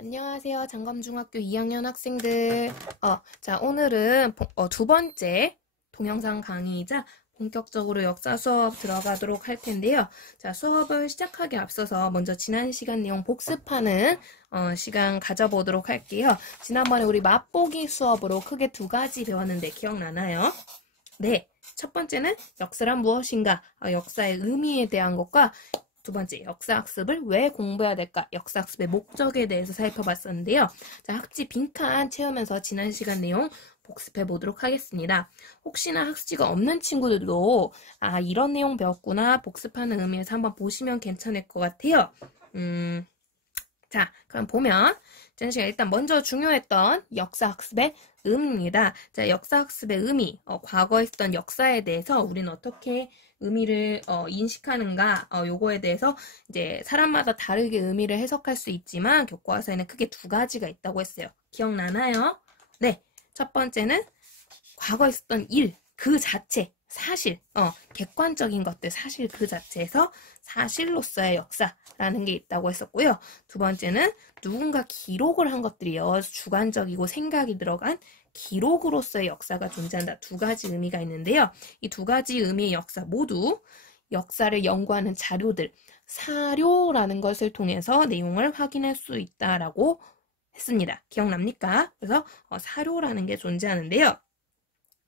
안녕하세요. 장검중학교 2학년 학생들. 자, 오늘은 두 번째 동영상 강의이자 본격적으로 역사 수업 들어가도록 할 텐데요. 자, 수업을 시작하기 앞서서 먼저 지난 시간 내용 복습하는 시간 가져보도록 할게요. 지난번에 우리 맛보기 수업으로 크게 두 가지 배웠는데 기억나나요? 네. 첫 번째는 역사란 무엇인가, 역사의 의미에 대한 것과 두 번째, 역사학습을 왜 공부해야 될까? 역사학습의 목적에 대해서 살펴봤었는데요. 자, 학지 빈칸 채우면서 지난 시간 내용 복습해 보도록 하겠습니다. 혹시나 학습지가 없는 친구들도 이런 내용 배웠구나 복습하는 의미에서 한번 보시면 괜찮을 것 같아요. 자, 그럼 보면 지난 시간 일단 먼저 중요했던 역사학습의 의미입니다. 자, 역사학습의 의미, 과거에 있었던 역사에 대해서 우리는 어떻게 의미를 인식하는가, 요거에 대해서 이제 사람마다 다르게 의미를 해석할 수 있지만 교과서에는 크게 두 가지가 있다고 했어요. 기억나나요? 네, 첫 번째는 과거에 있었던 일, 그 자체, 사실, 객관적인 것들, 사실 그 자체에서 사실로서의 역사라는 게 있다고 했었고요. 두 번째는 누군가 기록을 한 것들이요. 주관적이고 생각이 들어간 기록으로서의 역사가 존재한다. 두 가지 의미가 있는데요. 이 두 가지 의미의 역사 모두 역사를 연구하는 자료들, 사료라는 것을 통해서 내용을 확인할 수 있다라고 했습니다. 기억납니까? 그래서 사료라는 게 존재하는데요.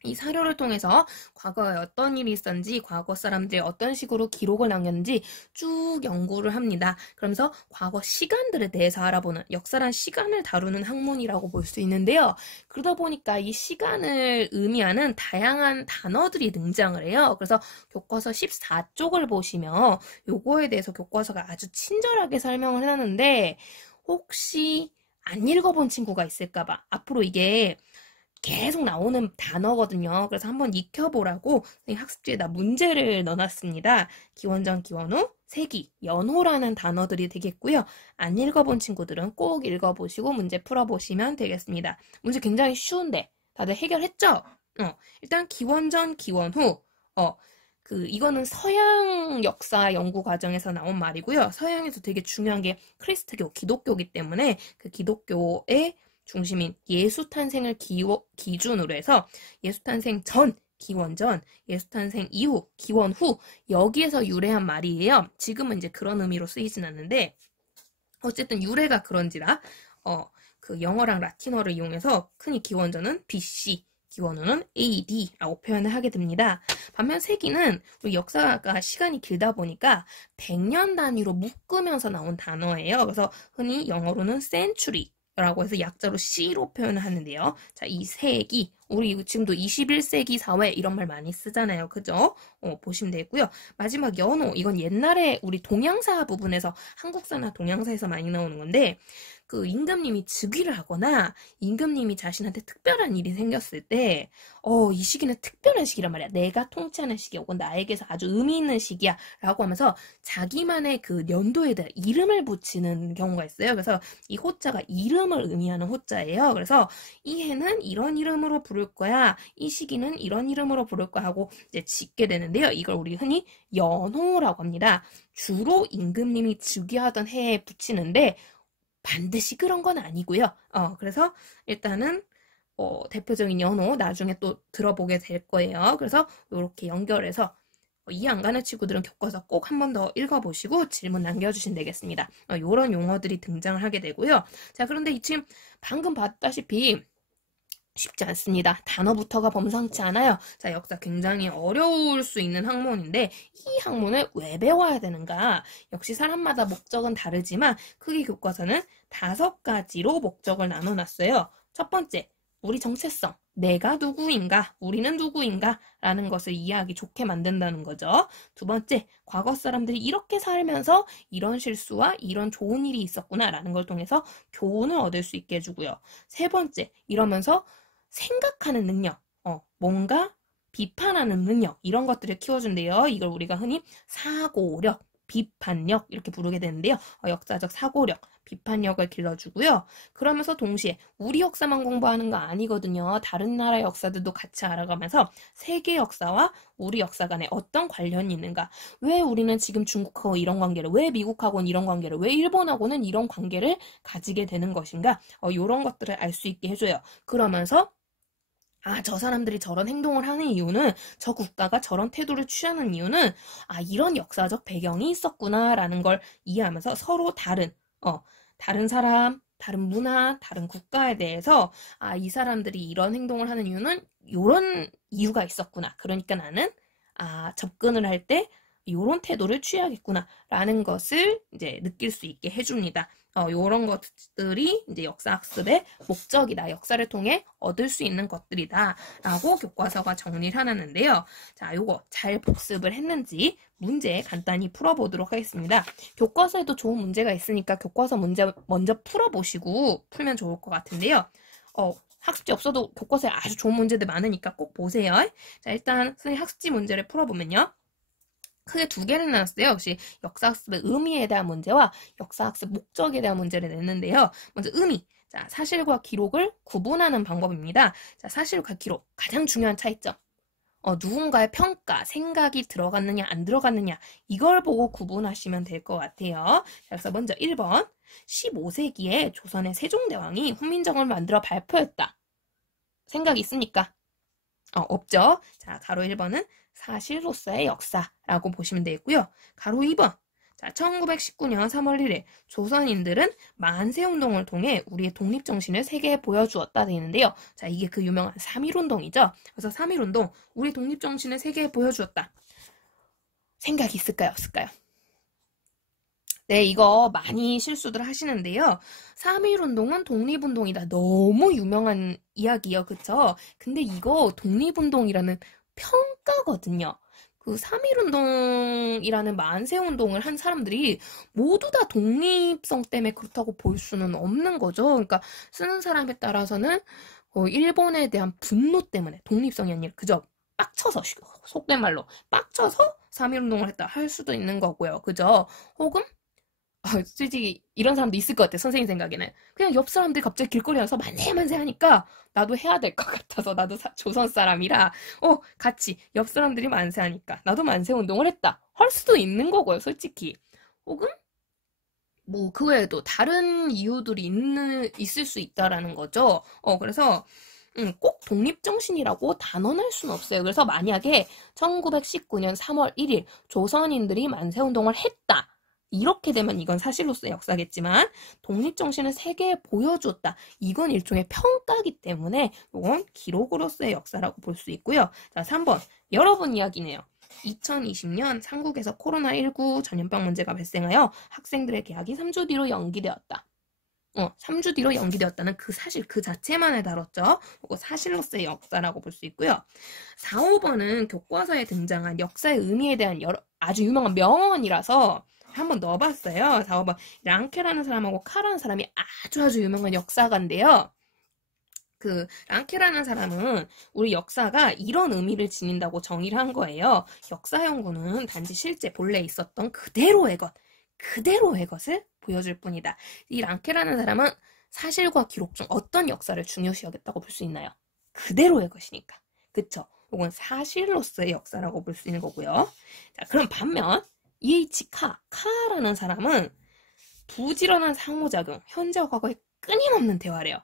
이 사료를 통해서 과거에 어떤 일이 있었는지, 과거 사람들이 어떤 식으로 기록을 남겼는지 쭉 연구를 합니다. 그러면서 과거 시간들에 대해서 알아보는, 역사란 시간을 다루는 학문이라고 볼 수 있는데요. 그러다 보니까 이 시간을 의미하는 다양한 단어들이 등장을 해요. 그래서 교과서 14쪽을 보시면 요거에 대해서 교과서가 아주 친절하게 설명을 해놨는데 혹시 안 읽어본 친구가 있을까봐 앞으로 이게 계속 나오는 단어거든요. 그래서 한번 익혀보라고 학습지에다 문제를 넣어놨습니다. 기원전, 기원후, 세기, 연호라는 단어들이 되겠고요. 안 읽어본 친구들은 꼭 읽어보시고 문제 풀어보시면 되겠습니다. 문제 굉장히 쉬운데 다들 해결했죠? 일단 기원전, 기원후, 이거는 서양 역사 연구 과정에서 나온 말이고요. 서양에서 되게 중요한 게 크리스트교, 기독교이기 때문에 그 기독교의 중심인 예수 탄생을 기준으로 해서 예수 탄생 전, 기원 전, 예수 탄생 이후, 기원 후 여기에서 유래한 말이에요. 지금은 이제 그런 의미로 쓰이진 않는데 어쨌든 유래가 그런지라 그 영어랑 라틴어를 이용해서 흔히 기원 전은 BC, 기원 후는 AD라고 표현을 하게 됩니다. 반면 세기는 우리 역사가 시간이 길다 보니까 100년 단위로 묶으면서 나온 단어예요. 그래서 흔히 영어로는 century 라고 해서 약자로 C로 표현을 하는데요. 자, 이 세기, 우리 지금도 21세기 사회 이런 말 많이 쓰잖아요. 그죠? 보시면 되고요. 마지막 연호, 이건 옛날에 우리 동양사 부분에서 한국사나 동양사에서 많이 나오는 건데 그 임금님이 즉위를 하거나 임금님이 자신한테 특별한 일이 생겼을 때 이 시기는 특별한 시기란 말이야. 내가 통치하는 시기 혹은 나에게서 아주 의미 있는 시기야 라고 하면서 자기만의 그 연도에 대한 이름을 붙이는 경우가 있어요. 그래서 이 호자가 이름을 의미하는 호자예요. 그래서 이 해는 이런 이름으로 부를 거야. 이 시기는 이런 이름으로 부를 거야 하고 이제 짓게 되는데요. 이걸 우리 흔히 연호라고 합니다. 주로 임금님이 즉위하던 해에 붙이는데 반드시 그런 건 아니고요. 그래서 일단은 대표적인 연호 나중에 또 들어보게 될 거예요. 그래서 이렇게 연결해서 이해 안 가는 친구들은 교과서 꼭 한 번 더 읽어보시고 질문 남겨주시면 되겠습니다. 이런 용어들이 등장을 하게 되고요. 자, 그런데 지금 방금 봤다시피 쉽지 않습니다. 단어부터가 범상치 않아요. 자, 역사 굉장히 어려울 수 있는 학문인데 이 학문을 왜 배워야 되는가? 역시 사람마다 목적은 다르지만 크게 교과서는 5가지로 목적을 나눠놨어요. 첫 번째, 우리 정체성. 내가 누구인가? 우리는 누구인가? 라는 것을 이해하기 좋게 만든다는 거죠. 두 번째, 과거 사람들이 이렇게 살면서 이런 실수와 이런 좋은 일이 있었구나 라는 걸 통해서 교훈을 얻을 수 있게 해주고요. 세 번째, 이러면서 생각하는 능력, 뭔가 비판하는 능력 이런 것들을 키워준대요. 이걸 우리가 흔히 사고력, 비판력 이렇게 부르게 되는데요. 역사적 사고력, 비판력을 길러주고요. 그러면서 동시에 우리 역사만 공부하는 거 아니거든요. 다른 나라 역사들도 같이 알아가면서 세계 역사와 우리 역사 간에 어떤 관련이 있는가, 왜 우리는 지금 중국하고 이런 관계를, 왜 미국하고는 이런 관계를, 왜 일본하고는 이런 관계를 가지게 되는 것인가, 이런 것들을 알 수 있게 해줘요. 그러면서 저 사람들이 저런 행동을 하는 이유는, 저 국가가 저런 태도를 취하는 이유는, 이런 역사적 배경이 있었구나라는 걸 이해하면서 서로 다른 사람, 다른 문화, 다른 국가에 대해서, 이 사람들이 이런 행동을 하는 이유는 이런 이유가 있었구나. 그러니까 나는, 접근을 할 때 이런 태도를 취하겠구나라는 것을 이제 느낄 수 있게 해줍니다. 요런 것들이 이제 역사학습의 목적이다. 역사를 통해 얻을 수 있는 것들이다. 라고 교과서가 정리를 해놨는데요. 자, 요거 잘 복습을 했는지 문제 간단히 풀어보도록 하겠습니다. 교과서에도 좋은 문제가 있으니까 교과서 문제 먼저 풀어보시고 풀면 좋을 것 같은데요. 학습지 없어도 교과서에 아주 좋은 문제들 많으니까 꼭 보세요. 자, 일단 선생님 학습지 문제를 풀어보면요. 크게 두 개를 나눴어요. 역시 역사학습의 의미에 대한 문제와 역사학습 목적에 대한 문제를 냈는데요. 먼저 의미. 자, 사실과 기록을 구분하는 방법입니다. 자, 사실과 기록. 가장 중요한 차이점. 누군가의 평가, 생각이 들어갔느냐, 안 들어갔느냐. 이걸 보고 구분하시면 될 것 같아요. 그래서 먼저 1번. 15세기에 조선의 세종대왕이 훈민정음을 만들어 발표했다. 생각 있습니까? 없죠. 자, 가로 1번은 사실로서의 역사라고 보시면 되겠고요. 가로 2번. 자, 1919년 3월 1일 조선인들은 만세운동을 통해 우리의 독립정신을 세계에 보여주었다 되어 있는데요. 자, 이게 그 유명한 3.1운동이죠. 그래서 3.1운동, 우리 독립정신을 세계에 보여주었다. 생각이 있을까요? 없을까요? 네, 이거 많이 실수들 하시는데요. 3.1운동은 독립운동이다. 너무 유명한 이야기예요. 그쵸? 근데 이거 독립운동이라는 평가거든요. 그 3.1운동이라는 만세운동을 한 사람들이 모두 다 독립성 때문에 그렇다고 볼 수는 없는 거죠. 그러니까 쓰는 사람에 따라서는 일본에 대한 분노 때문에, 독립성이 아니라 그저 빡쳐서, 속된 말로 빡쳐서 3.1운동을 했다 할 수도 있는 거고요. 그죠? 혹은 솔직히 이런 사람도 있을 것 같아. 선생님 생각에는 그냥 옆 사람들이 갑자기 길거리에 와서 만세 하니까 나도 해야 될 것 같아서, 나도 조선 사람이라 같이 옆 사람들이 만세하니까 나도 만세 운동을 했다 할 수도 있는 거고요. 솔직히. 혹은 뭐 그 외에도 다른 이유들이 있을 수 있다라는 거죠. 그래서 꼭 독립정신이라고 단언할 수는 없어요. 그래서 만약에 1919년 3월 1일 조선인들이 만세운동을 했다, 이렇게 되면 이건 사실로서의 역사겠지만, 독립정신을 세계에 보여주었다, 이건 일종의 평가이기 때문에 이건 기록으로서의 역사라고 볼 수 있고요. 자, 3번. 여러분 이야기네요. 2020년 한국에서 코로나19 전염병 문제가 발생하여 학생들의 개학이 3주 뒤로 연기되었다. 3주 뒤로 연기되었다는 그 사실 그 자체만을 다뤘죠. 이거 사실로서의 역사라고 볼 수 있고요. 4, 5번은 교과서에 등장한 역사의 의미에 대한 아주 유명한 명언이라서 한번 넣어봤어요. 4, 5번. 랑케라는 사람하고 카라는 사람이 아주 유명한 역사가인데요. 그 랑케라는 사람은 우리 역사가 이런 의미를 지닌다고 정의를 한 거예요. 역사 연구는 단지 실제 본래 있었던 그대로의 것을 보여줄 뿐이다. 이 랑케라는 사람은 사실과 기록 중 어떤 역사를 중요시 여겼다고 볼 수 있나요? 그대로의 것이니까. 그쵸? 이건 사실로서의 역사라고 볼 수 있는 거고요. 자, 그럼 반면 E.H. 카라는 사람은 부지런한 상호작용, 현재와 과거의 끊임없는 대화래요.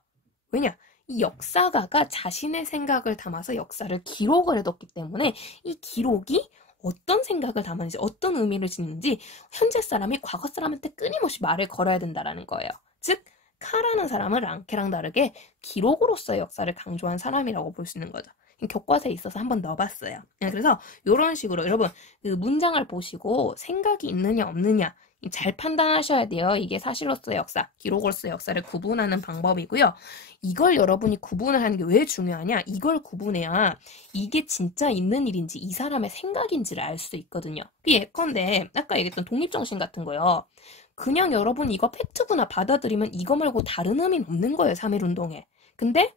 왜냐? 이 역사가가 자신의 생각을 담아서 역사를 기록을 해뒀기 때문에 이 기록이 어떤 생각을 담았는지, 어떤 의미를 지니는지 현재 사람이 과거 사람한테 끊임없이 말을 걸어야 된다는 거예요. 즉, 카라는 사람은 랑케랑 다르게 기록으로서의 역사를 강조한 사람이라고 볼 수 있는 거죠. 교과서에 있어서 한번 넣어봤어요. 그래서 이런 식으로 여러분 그 문장을 보시고 생각이 있느냐 없느냐 잘 판단하셔야 돼요. 이게 사실로서의 역사, 기록으로서의 역사를 구분하는 방법이고요. 이걸 여러분이 구분을 하는 게 왜 중요하냐? 이걸 구분해야 이게 진짜 있는 일인지 이 사람의 생각인지를 알 수 있거든요. 예컨대 아까 얘기했던 독립정신 같은 거요. 그냥 여러분 이거 팩트구나 받아들이면 이거 말고 다른 의미는 없는 거예요. 3.1운동에. 근데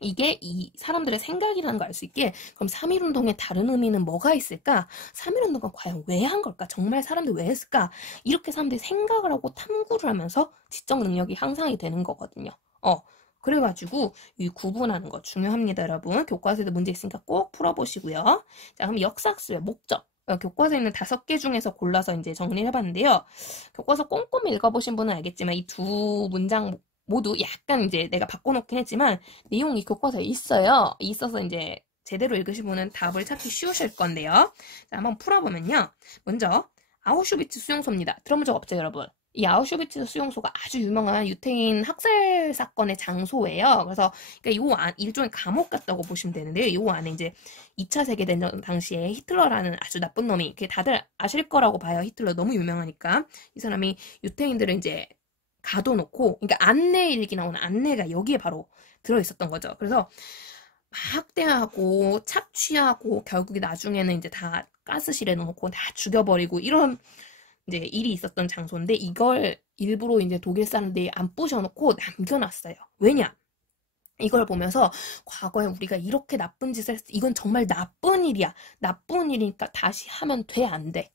이게 이 사람들의 생각이라는 걸 알 수 있게 그럼 3.1운동의 다른 의미는 뭐가 있을까? 3.1운동은 과연 왜 한 걸까? 정말 사람들 왜 했을까? 이렇게 사람들이 생각을 하고 탐구를 하면서 지적 능력이 향상이 되는 거거든요. 그래가지고 이 구분하는 거 중요합니다, 여러분. 교과서에도 문제 있으니까 꼭 풀어보시고요. 자, 그럼 역사학습의 목적. 교과서에 있는 5개 중에서 골라서 이제 정리를 해봤는데요. 교과서 꼼꼼히 읽어보신 분은 알겠지만 이 두 문장 모두 약간 이제 내가 바꿔놓긴 했지만 내용이 교과서에 있어요. 있어서 이제 제대로 읽으신 분은 답을 찾기 쉬우실 건데요. 자, 한번 풀어보면요. 먼저 아우슈비츠 수용소입니다. 들어본 적 없죠, 여러분? 이 아우슈비츠 수용소가 아주 유명한 유태인 학살 사건의 장소예요. 그래서 그러니까 일종의 감옥 같다고 보시면 되는데요. 이 안에 이제 2차 세계대전 당시에 히틀러라는 아주 나쁜 놈이, 그게 다들 아실 거라고 봐요. 히틀러 너무 유명하니까. 이 사람이 유태인들을 이제 가둬놓고, 그러니까 안내 일기 나오는 안내가 여기에 바로 들어있었던 거죠. 그래서 학대하고 착취하고 결국에 나중에는 이제 다 가스실에 넣어놓고 다 죽여버리고 이런 이제 일이 있었던 장소인데 이걸 일부러 이제 독일 사람들이 안 부셔놓고 남겨놨어요. 왜냐? 이걸 보면서 과거에 우리가 이렇게 나쁜 짓을 했어. 이건 정말 나쁜 일이야. 나쁜 일이니까 다시 하면 돼, 안 돼?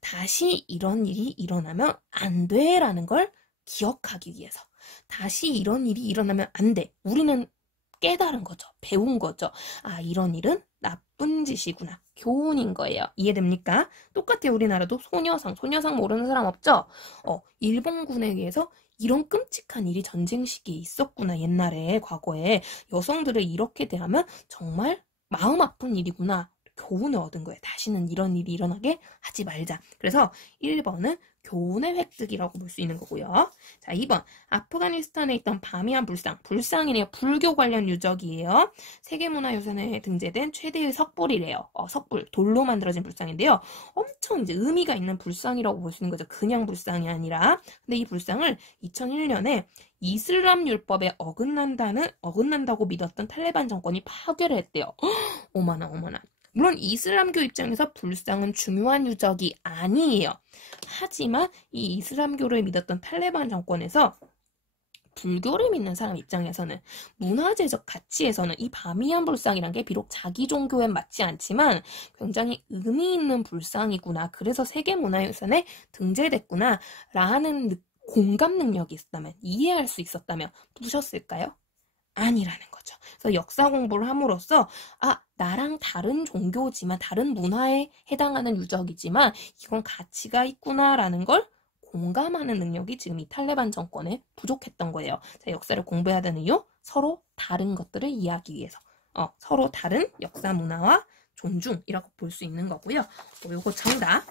다시 이런 일이 일어나면 안 돼라는 걸 기억하기 위해서. 다시 이런 일이 일어나면 안 돼. 우리는 깨달은 거죠. 배운 거죠. 아, 이런 일은 나쁜 짓이구나. 교훈인 거예요. 이해됩니까? 똑같아요. 우리나라도 소녀상 모르는 사람 없죠? 일본군에 의해서 이런 끔찍한 일이 전쟁 시기에 있었구나. 옛날에, 과거에. 여성들을 이렇게 대하면 정말 마음 아픈 일이구나. 교훈을 얻은 거예요. 다시는 이런 일이 일어나게 하지 말자. 그래서 1번은 교훈의 획득이라고 볼 수 있는 거고요. 자, 2번. 아프가니스탄에 있던 바미안 불상. 불상이래요. 불교 관련 유적이에요. 세계문화유산에 등재된 최대의 석불이래요. 석불. 돌로 만들어진 불상인데요. 엄청 이제 의미가 있는 불상이라고 볼 수 있는 거죠. 그냥 불상이 아니라. 근데 이 불상을 2001년에 이슬람 율법에 어긋난다고 믿었던 탈레반 정권이 파괴를 했대요. 어머나. 물론 이슬람교 입장에서 불상은 중요한 유적이 아니에요. 하지만 이 이슬람교를 믿었던 탈레반 정권에서 불교를 믿는 사람 입장에서는 문화재적 가치에서는 이 바미안 불상이란 게 비록 자기 종교엔 맞지 않지만 굉장히 의미 있는 불상이구나. 그래서 세계문화유산에 등재됐구나 라는 공감 능력이 있었다면, 이해할 수 있었다면 부셨을까요? 아니라는 거죠. 그래서 역사 공부를 함으로써 나랑 다른 종교지만 다른 문화에 해당하는 유적이지만 이건 가치가 있구나라는 걸 공감하는 능력이 지금 이 탈레반 정권에 부족했던 거예요. 자, 역사를 공부해야 되는 이유? 서로 다른 것들을 이해하기 위해서. 서로 다른 역사 문화와 존중이라고 볼 수 있는 거고요. 요거 정답.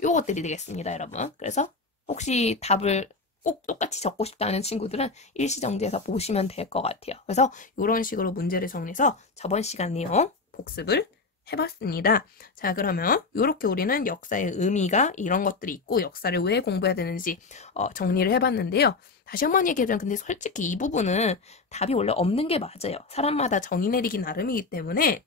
요것들이 되겠습니다, 여러분. 그래서 혹시 답을 꼭 똑같이 적고 싶다는 친구들은 일시정지해서 보시면 될 것 같아요. 그래서 이런 식으로 문제를 정리해서 저번 시간 내용 복습을 해봤습니다. 자, 그러면 이렇게 우리는 역사의 의미가 이런 것들이 있고 역사를 왜 공부해야 되는지 정리를 해봤는데요. 다시 한번 얘기하자면 근데 솔직히 이 부분은 답이 원래 없는 게 맞아요. 사람마다 정의 내리기 나름이기 때문에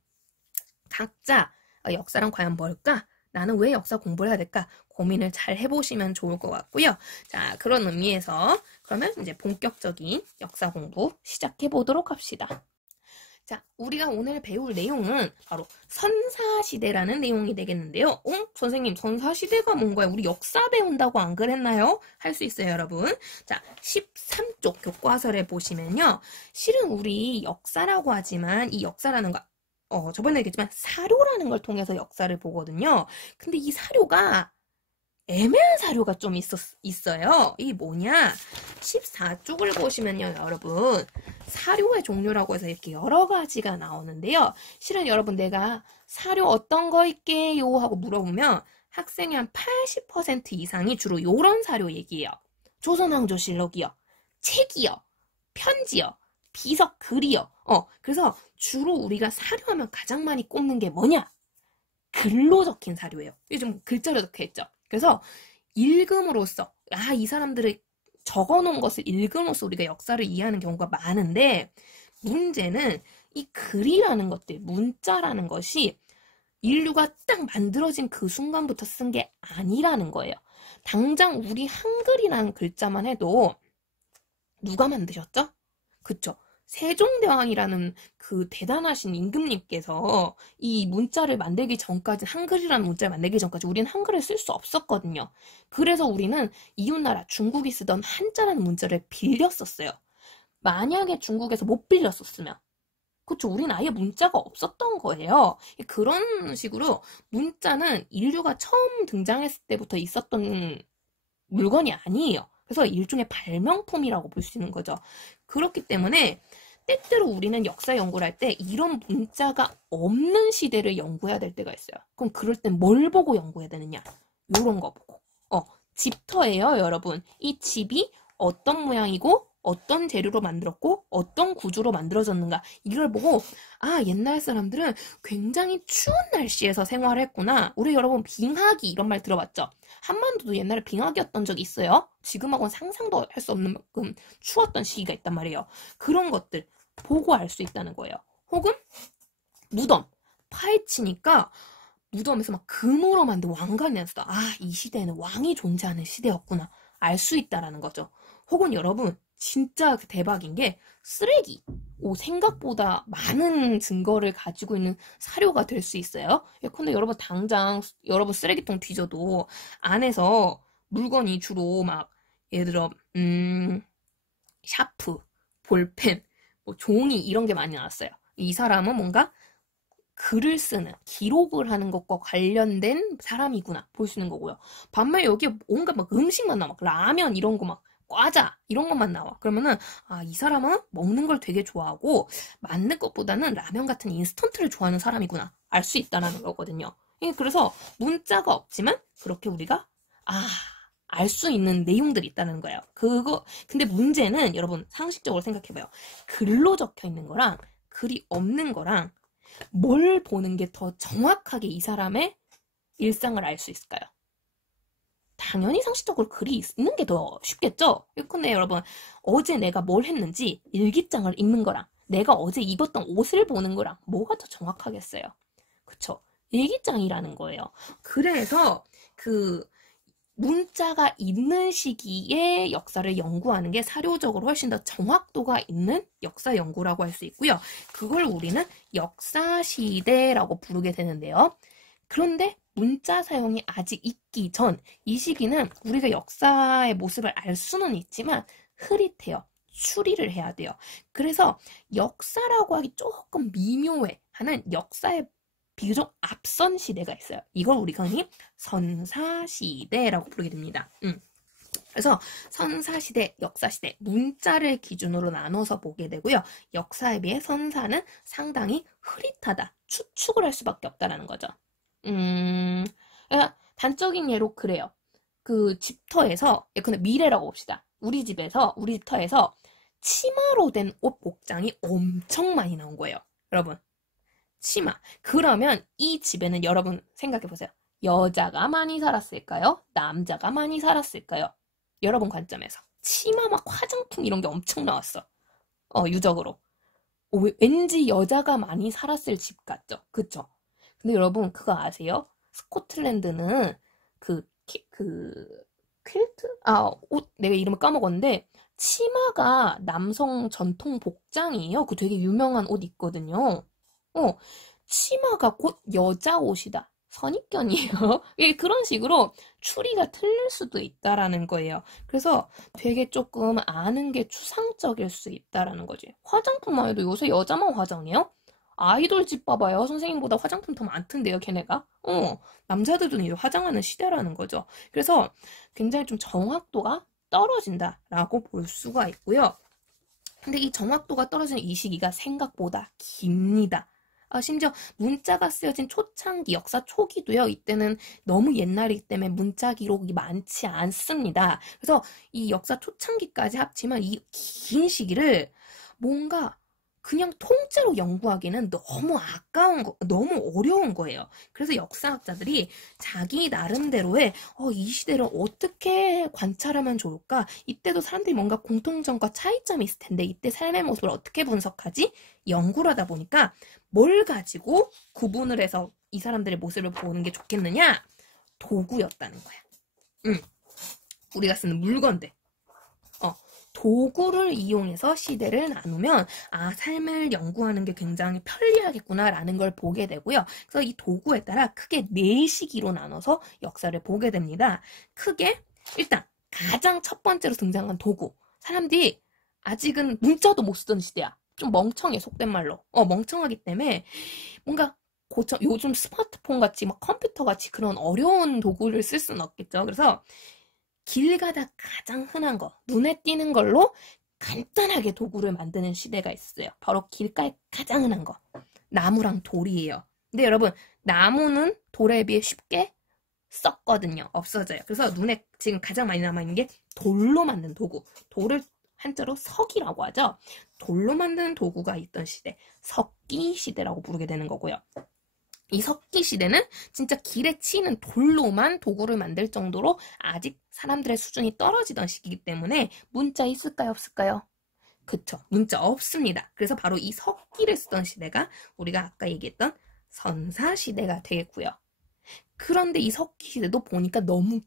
각자 역사란 과연 뭘까? 나는 왜 역사 공부를 해야 될까? 고민을 잘 해보시면 좋을 것 같고요. 자, 그런 의미에서 그러면 이제 본격적인 역사 공부 시작해 보도록 합시다. 자, 우리가 오늘 배울 내용은 바로 선사시대라는 내용이 되겠는데요. 선생님, 선사시대가 뭔가요? 우리 역사 배운다고 안 그랬나요? 할 수 있어요, 여러분. 자, 13쪽 교과서를 보시면요. 실은 우리 역사라고 하지만 이 역사라는 거 저번에 얘기했지만 사료라는 걸 통해서 역사를 보거든요. 근데 이 사료가 애매한 사료가 좀 있어요. 이게 뭐냐? 14쪽을 보시면요, 여러분. 사료의 종류라고 해서 이렇게 여러 가지가 나오는데요. 실은 여러분 내가 사료 어떤 거 있게요? 하고 물어보면 학생의 한 80% 이상이 주로 요런 사료 얘기해요. 조선왕조실록이요. 책이요. 편지요. 비석 글이요. 그래서 주로 우리가 사료하면 가장 많이 꼽는 게 뭐냐? 글로 적힌 사료예요. 이게 좀 글자로 적혀있죠. 그래서 읽음으로써 이 사람들을 적어놓은 것을 읽음으로써 우리가 역사를 이해하는 경우가 많은데 문제는 이 글이라는 것들, 문자라는 것이 인류가 딱 만들어진 그 순간부터 쓴 게 아니라는 거예요. 당장 우리 한글이라는 글자만 해도 누가 만드셨죠? 그쵸? 세종대왕이라는 그 대단하신 임금님께서 이 문자를 만들기 전까지, 한글이라는 문자를 만들기 전까지 우리는 한글을 쓸 수 없었거든요. 그래서 우리는 이웃나라 중국이 쓰던 한자라는 문자를 빌렸었어요. 만약에 중국에서 못 빌렸었으면, 그쵸, 우리는 아예 문자가 없었던 거예요. 그런 식으로 문자는 인류가 처음 등장했을 때부터 있었던 물건이 아니에요. 그래서 일종의 발명품이라고 볼 수 있는 거죠. 그렇기 때문에 때때로 우리는 역사 연구를 할 때 이런 문자가 없는 시대를 연구해야 될 때가 있어요. 그럼 그럴 땐 뭘 보고 연구해야 되느냐? 요런 거 보고. 집터예요, 여러분. 이 집이 어떤 모양이고 어떤 재료로 만들었고 어떤 구조로 만들어졌는가, 이걸 보고 옛날 사람들은 굉장히 추운 날씨에서 생활했구나. 우리 여러분 빙하기 이런 말 들어봤죠? 한반도도 옛날에 빙하기였던 적이 있어요. 지금하고는 상상도 할 수 없는 만큼 추웠던 시기가 있단 말이에요. 그런 것들 보고 알 수 있다는 거예요. 혹은 무덤 파헤치니까 무덤에서 막 금으로 만든 왕관이 나왔어. 이 시대에는 왕이 존재하는 시대였구나, 알 수 있다라는 거죠. 혹은 여러분 진짜 대박인 게 쓰레기. 생각보다 많은 증거를 가지고 있는 사료가 될 수 있어요. 근데 여러분 당장 여러분 쓰레기통 뒤져도 안에서 물건이 주로 막 예를 들어 샤프, 볼펜, 종이 이런 게 많이 나왔어요. 이 사람은 뭔가 글을 쓰는, 기록을 하는 것과 관련된 사람이구나 볼 수 있는 거고요. 반면 여기에 뭔가 막 음식만 나와. 막 라면 이런 거, 막 과자 이런 것만 나와. 그러면은 이 사람은 먹는 걸 되게 좋아하고 만든 것보다는 라면 같은 인스턴트를 좋아하는 사람이구나 알 수 있다는 거거든요. 그래서 문자가 없지만 그렇게 우리가 알 수 있는 내용들이 있다는 거예요. 근데 문제는 여러분 상식적으로 생각해봐요. 글로 적혀 있는 거랑 글이 없는 거랑 뭘 보는 게 더 정확하게 이 사람의 일상을 알 수 있을까요? 당연히 상식적으로 글이 있는 게 더 쉽겠죠? 근데 여러분 어제 내가 뭘 했는지 일기장을 읽는 거랑 내가 어제 입었던 옷을 보는 거랑 뭐가 더 정확하겠어요? 그쵸? 일기장이라는 거예요. 그래서 문자가 있는 시기의 역사를 연구하는 게 사료적으로 훨씬 더 정확도가 있는 역사 연구라고 할 수 있고요. 그걸 우리는 역사시대라고 부르게 되는데요. 그런데 문자 사용이 아직 있기 전 이 시기는 우리가 역사의 모습을 알 수는 있지만 흐릿해요. 추리를 해야 돼요. 그래서 역사라고 하기 조금 미묘해 하는 역사의 비교적 앞선 시대가 있어요. 이걸 우리가 흔히 선사시대라고 부르게 됩니다. 그래서 선사시대, 역사시대, 문자를 기준으로 나눠서 보게 되고요. 역사에 비해 선사는 상당히 흐릿하다, 추측을 할 수밖에 없다라는 거죠. 그러니까 단적인 예로 그래요. 집터에서, 근데 미래라고 봅시다. 우리 집터에서 치마로 된 옷 복장이 엄청 많이 나온 거예요. 여러분. 치마. 그러면 이 집에는 여러분 생각해보세요. 여자가 많이 살았을까요? 남자가 많이 살았을까요? 여러분 관점에서. 치마 막 화장품 이런 게 엄청 나왔어. 유적으로. 왠지 여자가 많이 살았을 집 같죠? 그쵸? 근데 여러분 그거 아세요? 스코틀랜드는 퀼트? 옷 내가 이름을 까먹었는데 치마가 남성 전통 복장이에요. 그 되게 유명한 옷 있거든요. 치마가 곧 여자 옷이다. 선입견이에요. 그런 식으로 추리가 틀릴 수도 있다라는 거예요. 그래서 되게 조금 아는 게 추상적일 수 있다라는 거지. 화장품만 해도 요새 여자만 화장해요? 아이돌 집 봐봐요. 선생님보다 화장품 더 많던데요, 걔네가. 남자들도 이제 화장하는 시대라는 거죠. 그래서 굉장히 좀 정확도가 떨어진다라고 볼 수가 있고요. 근데 이 정확도가 떨어지는 이 시기가 생각보다 깁니다. 심지어 문자가 쓰여진 초창기, 역사 초기도요. 이때는 너무 옛날이기 때문에 문자 기록이 많지 않습니다. 그래서 이 역사 초창기까지 합치면 이 긴 시기를 뭔가 그냥 통째로 연구하기는 너무 너무 어려운 거예요. 그래서 역사학자들이 자기 나름대로의 이 시대를 어떻게 관찰하면 좋을까? 이때도 사람들이 뭔가 공통점과 차이점이 있을 텐데 이때 삶의 모습을 어떻게 분석하지? 연구를 하다 보니까 뭘 가지고 구분을 해서 이 사람들의 모습을 보는 게 좋겠느냐? 도구였다는 거야. 우리가 쓰는 물건들. 도구를 이용해서 시대를 나누면 아, 삶을 연구하는 게 굉장히 편리하겠구나라는 걸 보게 되고요. 그래서 이 도구에 따라 크게 4시기로 나눠서 역사를 보게 됩니다. 크게 일단 가장 첫 번째로 등장한 도구. 사람들이 아직은 문자도 못 쓰던 시대야. 좀 멍청해, 속된 말로. 멍청하기 때문에 뭔가 요즘 스마트폰 같이 막 컴퓨터 같이 그런 어려운 도구를 쓸 수는 없겠죠. 그래서 길 가다 가장 흔한 거, 눈에 띄는 걸로 간단하게 도구를 만드는 시대가 있어요. 바로 길가에 가장 흔한 거, 나무랑 돌이에요. 근데 여러분, 나무는 돌에 비해 쉽게 썩거든요. 없어져요. 그래서 눈에 지금 가장 많이 남아있는 게 돌로 만든 도구. 돌을 한자로 석이라고 하죠. 돌로 만든 도구가 있던 시대, 석기 시대라고 부르게 되는 거고요. 이 석기 시대는 진짜 길에 치이는 돌로만 도구를 만들 정도로 아직 사람들의 수준이 떨어지던 시기이기 때문에 문자 있을까요? 없을까요? 그쵸. 문자 없습니다. 그래서 바로 이 석기를 쓰던 시대가 우리가 아까 얘기했던 선사시대가 되겠고요. 그런데 이 석기 시대도 보니까 너무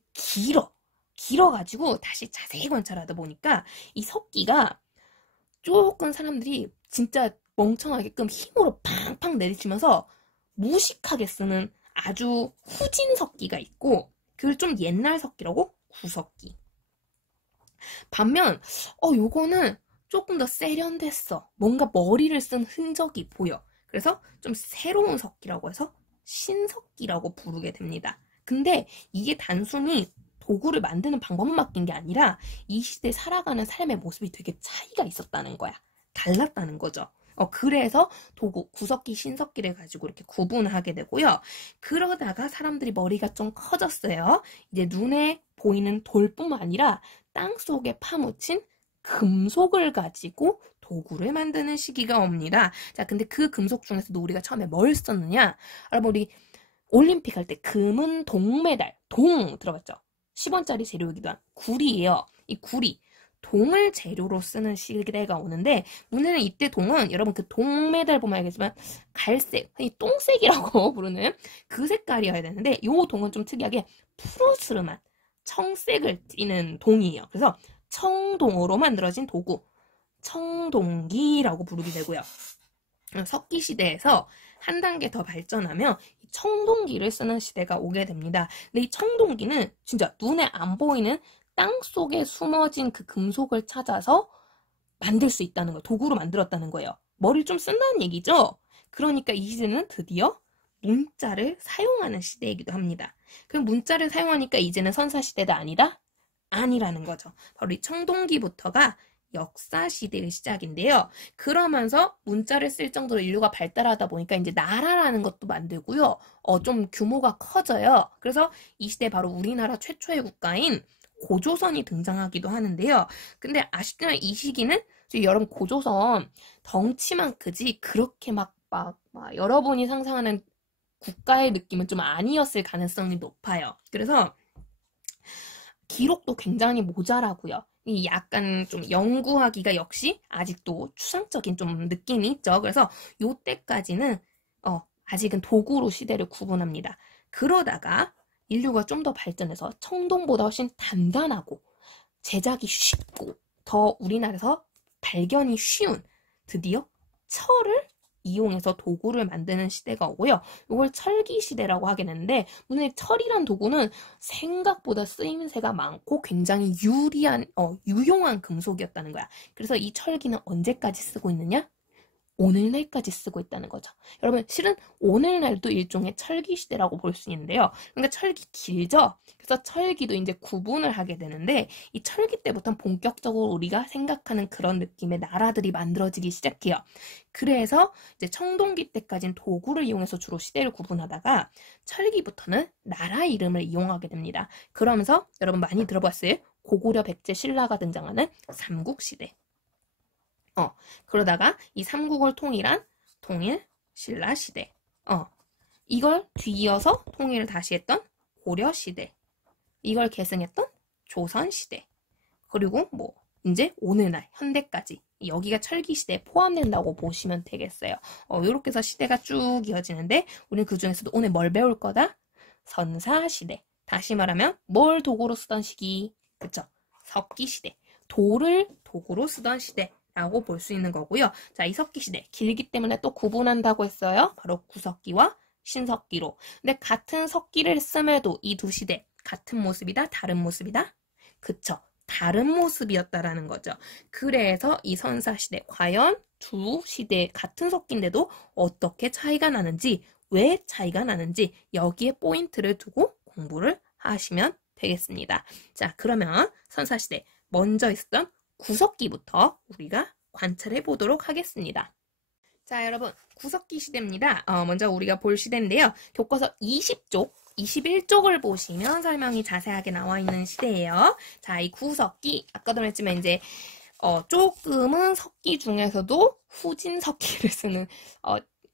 길어가지고 다시 자세히 관찰하다 보니까 이 석기가 조금 사람들이 진짜 멍청하게끔 힘으로 팡팡 내리치면서 무식하게 쓰는 아주 후진 석기가 있고 그걸 좀 옛날 석기라고 구석기. 반면 요거는 조금 더 세련됐어. 뭔가 머리를 쓴 흔적이 보여. 그래서 좀 새로운 석기라고 해서 신석기라고 부르게 됩니다. 근데 이게 단순히 도구를 만드는 방법만 바뀐 게 아니라 이 시대에 살아가는 삶의 모습이 되게 차이가 있었다는 거야. 달랐다는 거죠. 그래서 도구, 구석기, 신석기를 가지고 이렇게 구분을 하게 되고요. 그러다가 사람들이 머리가 좀 커졌어요. 이제 눈에 보이는 돌뿐만 아니라 땅속에 파묻힌 금속을 가지고 도구를 만드는 시기가 옵니다. 자, 근데 그 금속 중에서도 우리가 처음에 뭘 썼느냐? 여러분, 우리 올림픽 할 때 금은 동메달, 동 들어봤죠? 10원짜리 재료이기도 한 구리예요. 이 구리. 동을 재료로 쓰는 시대가 오는데 문제는 이때 동은 여러분 그 동메달 보면 알겠지만 갈색, 이 똥색이라고 부르는 그 색깔이어야 되는데 요 동은 좀 특이하게 푸르스름한 청색을 띠는 동이에요. 그래서 청동으로 만들어진 도구, 청동기라고 부르게 되고요. 석기 시대에서 한 단계 더 발전하면 청동기를 쓰는 시대가 오게 됩니다. 근데 이 청동기는 진짜 눈에 안 보이는 땅 속에 숨어진 그 금속을 찾아서 만들 수 있다는 거예요. 도구로 만들었다는 거예요. 머리를 좀 쓴다는 얘기죠? 그러니까 이 시대는 드디어 문자를 사용하는 시대이기도 합니다. 그럼 문자를 사용하니까 이제는 선사시대가 아니다? 아니라는 거죠. 바로 이 청동기부터가 역사시대의 시작인데요. 그러면서 문자를 쓸 정도로 인류가 발달하다 보니까 이제 나라라는 것도 만들고요. 좀 규모가 커져요. 그래서 이 시대 바로 우리나라 최초의 국가인 고조선이 등장하기도 하는데요. 근데 아쉽지만 이 시기는 여러분 고조선 덩치만 크지 그렇게 막 여러분이 상상하는 국가의 느낌은 좀 아니었을 가능성이 높아요. 그래서 기록도 굉장히 모자라고요. 약간 좀 연구하기가 역시 아직도 추상적인 좀 느낌이 있죠. 그래서 요때까지는 아직은 도구로 시대를 구분합니다. 그러다가 인류가 좀 더 발전해서 청동보다 훨씬 단단하고 제작이 쉽고 더 우리나라에서 발견이 쉬운 드디어 철을 이용해서 도구를 만드는 시대가 오고요. 이걸 철기 시대라고 하게 되는데 문제 철이란 도구는 생각보다 쓰임새가 많고 굉장히 유용한 금속이었다는 거야. 그래서 이 철기는 언제까지 쓰고 있느냐? 오늘날까지 쓰고 있다는 거죠. 여러분 실은 오늘날도 일종의 철기 시대라고 볼 수 있는데요. 그러니까 철기 길죠? 그래서 철기도 이제 구분을 하게 되는데 이 철기 때부터는 본격적으로 우리가 생각하는 그런 느낌의 나라들이 만들어지기 시작해요. 그래서 이제 청동기 때까지는 도구를 이용해서 주로 시대를 구분하다가 철기부터는 나라 이름을 이용하게 됩니다. 그러면서 여러분 많이 들어봤어요? 고구려, 백제, 신라가 등장하는 삼국시대. 그러다가 이 삼국을 통일한 통일 신라 시대. 이걸 뒤이어서 통일을 다시 했던 고려 시대. 이걸 계승했던 조선 시대. 그리고 이제 오늘날 현대까지 여기가 철기 시대에 포함된다고 보시면 되겠어요. 이렇게 해서 시대가 쭉 이어지는데 우리는 그 중에서도 오늘 뭘 배울 거다? 선사 시대. 다시 말하면 뭘 도구로 쓰던 시기? 그쵸? 석기 시대. 돌을 도구로 쓰던 시대라고 볼 수 있는 거고요. 자, 이 석기 시대 길기 때문에 또 구분한다고 했어요. 바로 구석기와 신석기로. 근데 같은 석기를 씀에도 이 두 시대 같은 모습이다, 다른 모습이다? 그쵸. 다른 모습이었다라는 거죠. 그래서 이 선사시대, 과연 두 시대 같은 석기인데도 어떻게 차이가 나는지, 왜 차이가 나는지 여기에 포인트를 두고 공부를 하시면 되겠습니다. 자, 그러면 선사시대 먼저 있었던 구석기부터 우리가 관찰해 보도록 하겠습니다. 자, 여러분, 구석기 시대입니다. 먼저 우리가 볼 시대인데요. 교과서 20쪽, 21쪽을 보시면 설명이 자세하게 나와 있는 시대예요. 자, 이 구석기, 아까도 말했지만 이제 조금은 석기 중에서도 후진석기를 쓰는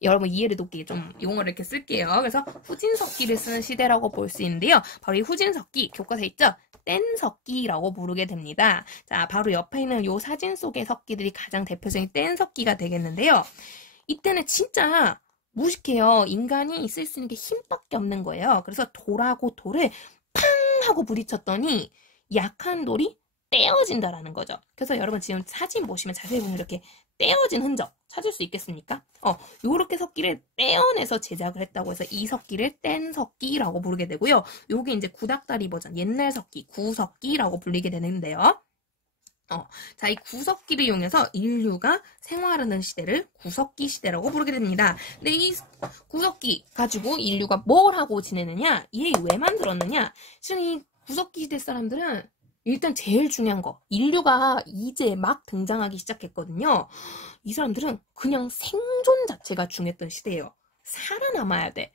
여러분 이해를 돕기 좀 용어를 이렇게 쓸게요. 그래서 후진석기를 쓰는 시대라고 볼 수 있는데요. 바로 이 후진석기, 교과서에 있죠? 뗀석기라고 부르게 됩니다. 자, 바로 옆에 있는 요 사진 속의 석기들이 가장 대표적인 뗀석기가 되겠는데요. 이때는 진짜 무식해요. 인간이 쓸 수 있는 게 힘밖에 없는 거예요. 그래서 돌하고 돌을 팡 하고 부딪혔더니 약한 돌이 떼어진다라는 거죠. 그래서 여러분 지금 사진 보시면 자세히 보면 이렇게 떼어진 흔적 찾을 수 있겠습니까? 요렇게 석기를 떼어내서 제작을 했다고 해서 이 석기를 뗀석기라고 부르게 되고요. 요게 이제 구닥다리 버전, 옛날 석기, 구석기라고 불리게 되는데요. 자, 이 구석기를 이용해서 인류가 생활하는 시대를 구석기 시대라고 부르게 됩니다. 근데 이 구석기 가지고 인류가 뭘 하고 지내느냐? 얘 왜 만들었느냐? 실은 이 구석기 시대 사람들은 일단 제일 중요한 거, 인류가 이제 막 등장하기 시작했거든요. 이 사람들은 그냥 생존 자체가 중요했던 시대예요. 살아남아야 돼.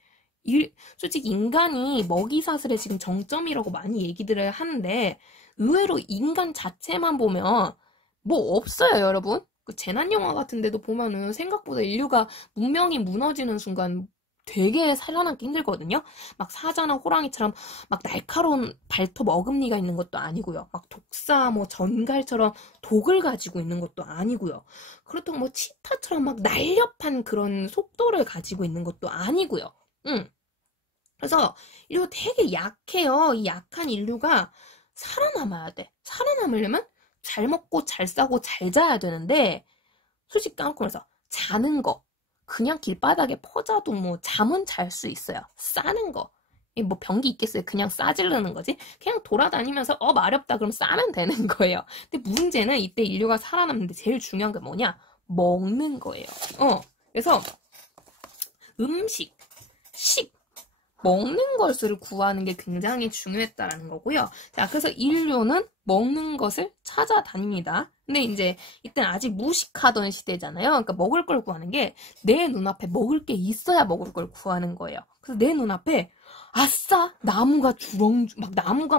솔직히 인간이 먹이사슬의 지금 정점이라고 많이 얘기들을 하는데 의외로 인간 자체만 보면 뭐 없어요, 여러분. 그 재난영화 같은 데도 보면은 생각보다 인류가 문명이 무너지는 순간 되게 살아남기 힘들거든요. 막 사자나 호랑이처럼 막 날카로운 발톱 어금니가 있는 것도 아니고요. 막 독사, 뭐 전갈처럼 독을 가지고 있는 것도 아니고요. 그렇다고 뭐 치타처럼 막 날렵한 그런 속도를 가지고 있는 것도 아니고요. 그래서 인류가 되게 약해요. 이 약한 인류가 살아남아야 돼. 살아남으려면 잘 먹고 잘 싸고 잘 자야 되는데 솔직히 까놓고 말해서 자는 거 그냥 길바닥에 퍼자도 뭐 잠은 잘 수 있어요. 싸는 거 뭐 병기 있겠어요. 그냥 싸지르는 거지. 그냥 돌아다니면서 마렵다 그럼 싸면 되는 거예요. 근데 문제는 이때 인류가 살아남는데 제일 중요한 게 뭐냐? 먹는 거예요. 그래서 음식, 먹는 것을 구하는 게 굉장히 중요했다라는 거고요. 자, 그래서 인류는 먹는 것을 찾아다닙니다. 근데 이제 이때는 아직 무식하던 시대잖아요. 그러니까 먹을 걸 구하는 게 내 눈앞에 먹을 게 있어야 먹을 걸 구하는 거예요. 그래서 내 눈앞에 아싸! 나무가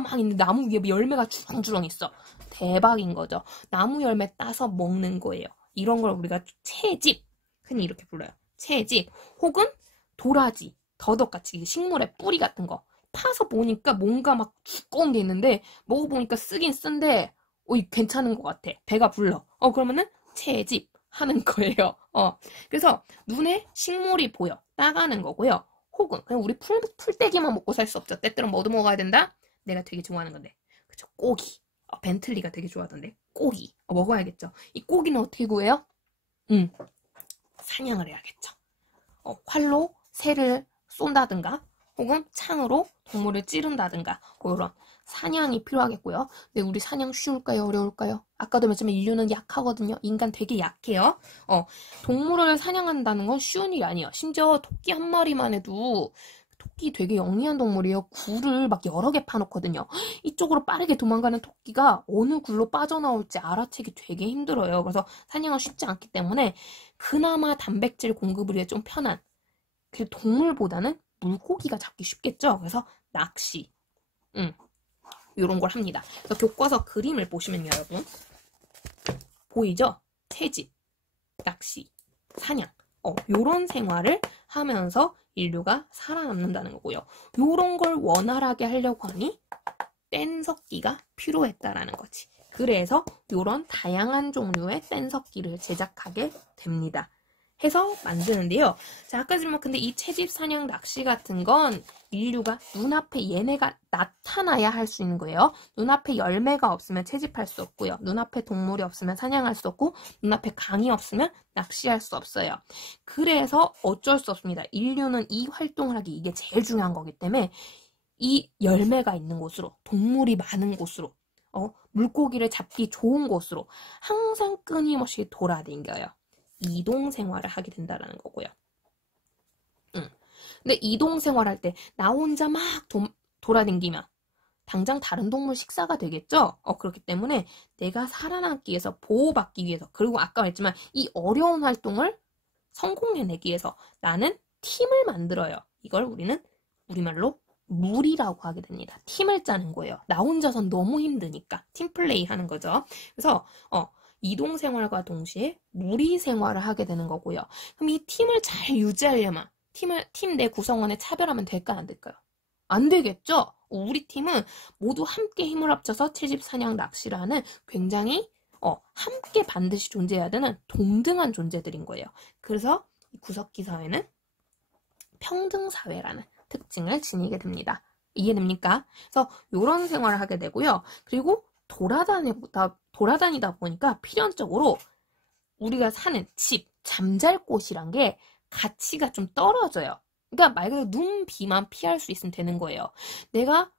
막 있는데 나무 위에 열매가 주렁주렁 있어. 대박인 거죠. 나무 열매 따서 먹는 거예요. 이런 걸 우리가 채집, 흔히 이렇게 불러요. 채집 혹은 도라지. 더덕같이 식물의 뿌리 같은 거 파서 보니까 뭔가 막 두꺼운 게 있는데 먹어보니까 쓰긴 쓴데 괜찮은 것 같아. 배가 불러. 그러면은 채집하는 거예요. 그래서 눈에 식물이 보여. 따가는 거고요. 혹은 그냥 우리 풀떼기만 먹고 살 수 없죠. 때때로 뭐도 먹어야 된다? 내가 되게 좋아하는 건데. 그쵸? 고기. 벤틀리가 되게 좋아하던데. 고기. 먹어야겠죠. 이 고기는 어떻게 구해요? 사냥을 해야겠죠. 활로 새를 쏜다든가 혹은 창으로 동물을 찌른다든가 이런 사냥이 필요하겠고요. 근데 우리 사냥 쉬울까요? 어려울까요? 아까도 말했지만 인류는 약하거든요. 인간 되게 약해요. 동물을 사냥한다는 건 쉬운 일이 아니에요. 심지어 토끼 한 마리만 해도 토끼 되게 영리한 동물이에요. 굴을 막 여러 개 파놓거든요. 이쪽으로 빠르게 도망가는 토끼가 어느 굴로 빠져나올지 알아채기 되게 힘들어요. 그래서 사냥은 쉽지 않기 때문에 그나마 단백질 공급을 위해 좀 편한 그 동물보다는 물고기가 잡기 쉽겠죠. 그래서 낚시, 이런 걸 합니다. 그래서 교과서 그림을 보시면 여러분 보이죠? 채집, 낚시, 사냥, 요런 생활을 하면서 인류가 살아남는다는 거고요. 요런 걸 원활하게 하려고 하니 뗀석기가 필요했다라는 거지. 그래서 요런 다양한 종류의 뗀석기를 제작하게 됩니다. 해서 만드는데요. 자, 아까지만 근데 이 채집 사냥 낚시 같은 건 인류가 눈앞에 얘네가 나타나야 할 수 있는 거예요. 눈앞에 열매가 없으면 채집할 수 없고요. 눈앞에 동물이 없으면 사냥할 수 없고 눈앞에 강이 없으면 낚시할 수 없어요. 그래서 어쩔 수 없습니다. 인류는 이 활동을 하기 이게 제일 중요한 거기 때문에 이 열매가 있는 곳으로, 동물이 많은 곳으로, 물고기를 잡기 좋은 곳으로 항상 끊임없이 돌아다녀요. 이동 생활을 하게 된다는 거고요. 근데 이동 생활할 때 나 혼자 막 돌아다니면 당장 다른 동물 식사가 되겠죠? 그렇기 때문에 내가 살아남기 위해서, 보호받기 위해서, 그리고 아까 말했지만 이 어려운 활동을 성공해내기 위해서 나는 팀을 만들어요. 이걸 우리는 우리말로 무리라고 하게 됩니다. 팀을 짜는 거예요. 나 혼자선 너무 힘드니까 팀플레이 하는 거죠. 그래서 이동 생활과 동시에 무리 생활을 하게 되는 거고요. 그럼 이 팀을 잘 유지하려면 팀 내 구성원에 차별하면 될까요? 안 될까요? 안 되겠죠? 우리 팀은 모두 함께 힘을 합쳐서 채집, 사냥, 낚시를 하는 굉장히 함께 반드시 존재해야 되는 동등한 존재들인 거예요. 그래서 이 구석기 사회는 평등사회라는 특징을 지니게 됩니다. 이해됩니까? 그래서 이런 생활을 하게 되고요. 그리고 돌아다니다 보니까 필연적으로 우리가 사는 집, 잠잘 곳이란 게 가치가 좀 떨어져요. 그러니까 말 그대로 눈, 비만 피할 수 있으면 되는 거예요. 내가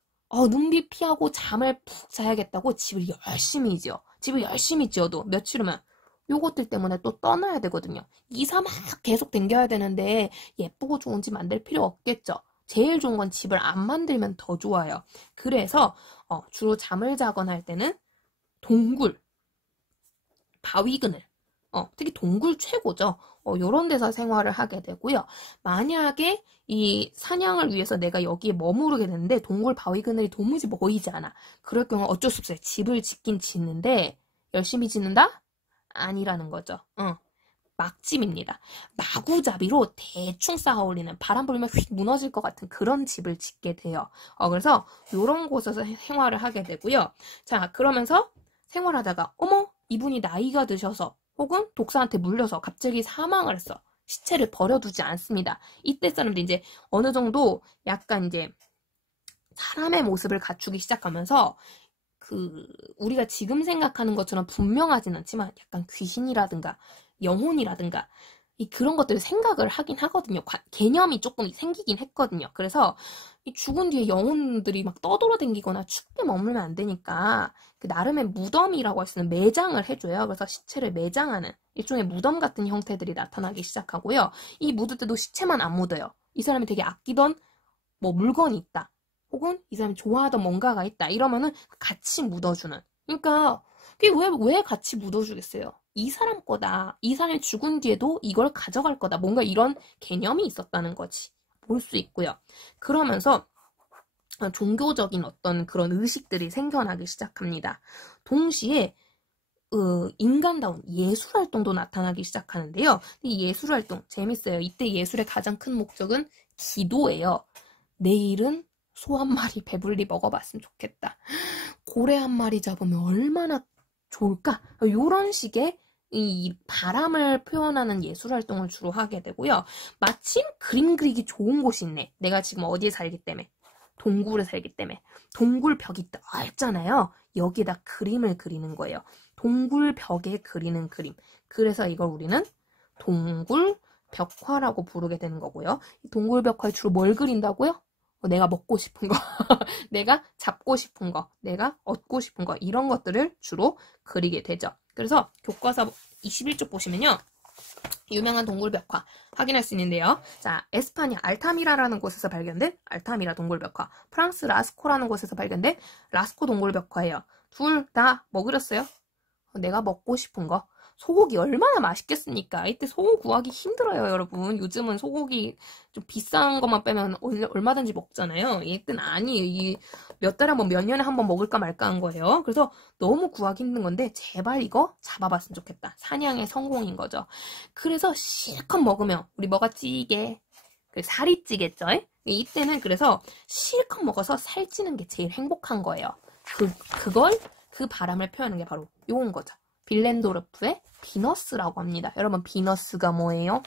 눈, 비 피하고 잠을 푹 자야겠다고 집을 열심히 지어. 집을 열심히 지어도 며칠 후면 요것들 때문에 또 떠나야 되거든요. 이사 막 계속 댕겨야 되는데 예쁘고 좋은 집 만들 필요 없겠죠. 제일 좋은 건 집을 안 만들면 더 좋아요. 그래서 주로 잠을 자거나 할 때는 동굴, 바위 그늘, 특히 동굴 최고죠. 요런 데서 생활을 하게 되고요. 만약에 이 사냥을 위해서 내가 여기에 머무르게 되는데 동굴 바위 그늘이 도무지 보이지 않아. 그럴 경우 어쩔 수 없어요. 집을 짓긴 짓는데 열심히 짓는다? 아니라는 거죠. 막집입니다. 마구잡이로 대충 쌓아 올리는, 바람 불면 휙 무너질 것 같은 그런 집을 짓게 돼요. 그래서 요런 곳에서 생활을 하게 되고요. 자, 그러면서 생활하다가 어머, 이분이 나이가 드셔서 혹은 독사한테 물려서 갑자기 사망을 했어. 시체를 버려두지 않습니다. 이때 사람들이 이제 어느 정도 약간 이제 사람의 모습을 갖추기 시작하면서 우리가 지금 생각하는 것처럼 분명하진 않지만 약간 귀신이라든가 영혼이라든가 그런 것들을 생각을 하긴 하거든요. 개념이 조금 생기긴 했거든요. 그래서 이 죽은 뒤에 영혼들이 막 떠돌아다니거나 춥게 머물면 안 되니까 그 나름의 무덤이라고 할 수 있는 매장을 해줘요. 그래서 시체를 매장하는 일종의 무덤 같은 형태들이 나타나기 시작하고요. 이 묻을 때도 시체만 안 묻어요. 이 사람이 되게 아끼던 뭐 물건이 있다. 혹은 이 사람이 좋아하던 뭔가가 있다. 이러면은 같이 묻어주는. 그러니까 그게 왜 같이 묻어주겠어요? 이 사람 거다. 이 사람이 죽은 뒤에도 이걸 가져갈 거다. 뭔가 이런 개념이 있었다는 거지. 볼 수 있고요. 그러면서 종교적인 어떤 그런 의식들이 생겨나기 시작합니다. 동시에 인간다운 예술활동도 나타나기 시작하는데요. 이 예술활동 재밌어요. 이때 예술의 가장 큰 목적은 기도예요. 내일은 소 한 마리 배불리 먹어봤으면 좋겠다. 고래 한 마리 잡으면 얼마나 좋을까? 이런 식의 이 바람을 표현하는 예술활동을 주로 하게 되고요. 마침 그림 그리기 좋은 곳이 있네. 내가 지금 어디에 살기 때문에. 동굴에 살기 때문에. 동굴 벽이 넓잖아요. 여기에다 그림을 그리는 거예요. 동굴 벽에 그리는 그림. 그래서 이걸 우리는 동굴 벽화라고 부르게 되는 거고요. 이 동굴 벽화에 주로 뭘 그린다고요? 내가 먹고 싶은 거, 내가 잡고 싶은 거, 내가 얻고 싶은 거 이런 것들을 주로 그리게 되죠. 그래서 교과서 21쪽 보시면요. 유명한 동굴 벽화 확인할 수 있는데요. 자, 에스파냐 알타미라라는 곳에서 발견된 알타미라 동굴 벽화, 프랑스 라스코라는 곳에서 발견된 라스코 동굴 벽화예요. 둘 다 뭐 그렸어요? 내가 먹고 싶은 거. 소고기 얼마나 맛있겠습니까? 이때 소고기 구하기 힘들어요, 여러분. 요즘은 소고기 좀 비싼 것만 빼면 얼마든지 먹잖아요. 이때는 아니에요. 몇 달에 한 번, 몇 년에 한 번 먹을까 말까 한 거예요. 그래서 너무 구하기 힘든 건데 제발 이거 잡아봤으면 좋겠다. 사냥의 성공인 거죠. 그래서 실컷 먹으면 우리 뭐가 찌게? 살이 찌겠죠? 이때는 그래서 실컷 먹어서 살찌는 게 제일 행복한 거예요. 그 바람을 표현하는 게 바로 요건 거죠. 빌렌도르프의 비너스라고 합니다. 여러분, 비너스가 뭐예요?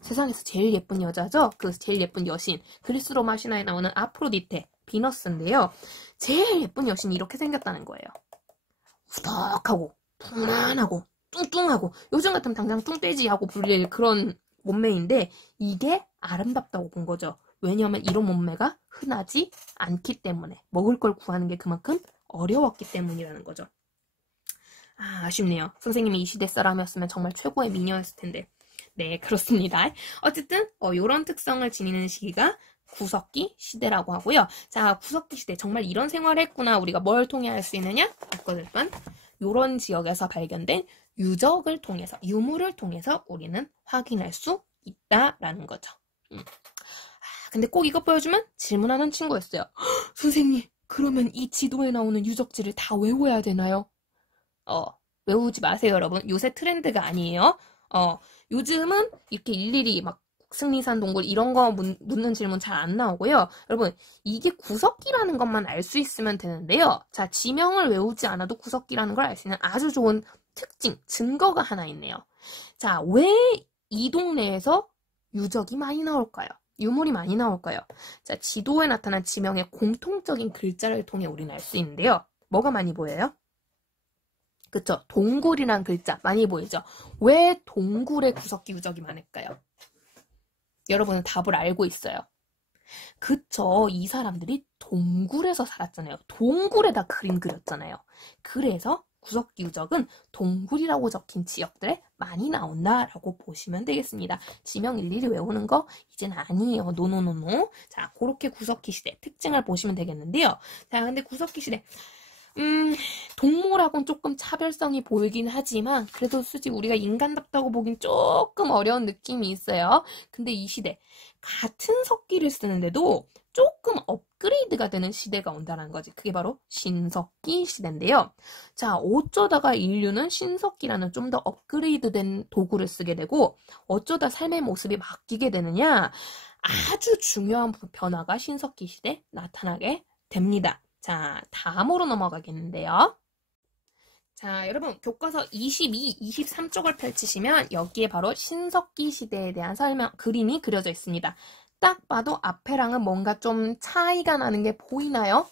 세상에서 제일 예쁜 여자죠? 그 제일 예쁜 여신. 그리스 로마 신화에 나오는 아프로디테, 비너스인데요. 제일 예쁜 여신이 이렇게 생겼다는 거예요. 후덕하고, 풍만하고, 뚱뚱하고, 요즘 같으면 당장 뚱돼지하고 불릴 그런 몸매인데, 이게 아름답다고 본 거죠. 왜냐하면 이런 몸매가 흔하지 않기 때문에, 먹을 걸 구하는 게 그만큼 어려웠기 때문이라는 거죠. 아쉽네요. 선생님이 이 시대 사람이었으면 정말 최고의 미녀였을 텐데. 네, 그렇습니다. 어쨌든 이런 특성을 지니는 시기가 구석기 시대라고 하고요. 자, 구석기 시대 정말 이런 생활을 했구나. 우리가 뭘 통해 알 수 있느냐? 바꿔들면 이런 지역에서 발견된 유적을 통해서, 유물을 통해서 우리는 확인할 수 있다라는 거죠. 근데 꼭 이것 보여주면 질문하는 친구였어요. 선생님, 그러면 이 지도에 나오는 유적지를 다 외워야 되나요? 외우지 마세요, 여러분. 요새 트렌드가 아니에요. 요즘은 이렇게 일일이 막 승리산 동굴 이런 거 묻는 질문 잘 안 나오고요. 여러분, 이게 구석기라는 것만 알 수 있으면 되는데요. 자, 지명을 외우지 않아도 구석기라는 걸 알 수 있는 아주 좋은 특징, 증거가 하나 있네요. 자, 왜 이 동네에서 유적이 많이 나올까요? 유물이 많이 나올까요? 자, 지도에 나타난 지명의 공통적인 글자를 통해 우리는 알 수 있는데요. 뭐가 많이 보여요? 그쵸? 동굴이란 글자 많이 보이죠? 왜 동굴에 구석기 유적이 많을까요? 여러분은 답을 알고 있어요. 그쵸? 이 사람들이 동굴에서 살았잖아요. 동굴에다 그림 그렸잖아요. 그래서 구석기 유적은 동굴이라고 적힌 지역들에 많이 나온다라고 보시면 되겠습니다. 지명 일일이 외우는 거 이제는 아니에요. 노노노노. 자, 그렇게 구석기 시대 특징을 보시면 되겠는데요. 자, 근데 구석기 시대 동물하고는 조금 차별성이 보이긴 하지만 그래도 솔직히 우리가 인간답다고 보긴 조금 어려운 느낌이 있어요. 근데 이 시대 같은 석기를 쓰는데도 조금 업그레이드가 되는 시대가 온다는 거지. 그게 바로 신석기 시대인데요. 자, 어쩌다가 인류는 신석기라는 좀 더 업그레이드된 도구를 쓰게 되고 어쩌다 삶의 모습이 바뀌게 되느냐? 아주 중요한 변화가 신석기 시대에 나타나게 됩니다. 자, 다음으로 넘어가겠는데요. 자, 여러분 교과서 22, 23쪽을 펼치시면 여기에 바로 신석기 시대에 대한 설명, 그림이 그려져 있습니다. 딱 봐도 앞에랑은 뭔가 좀 차이가 나는 게 보이나요?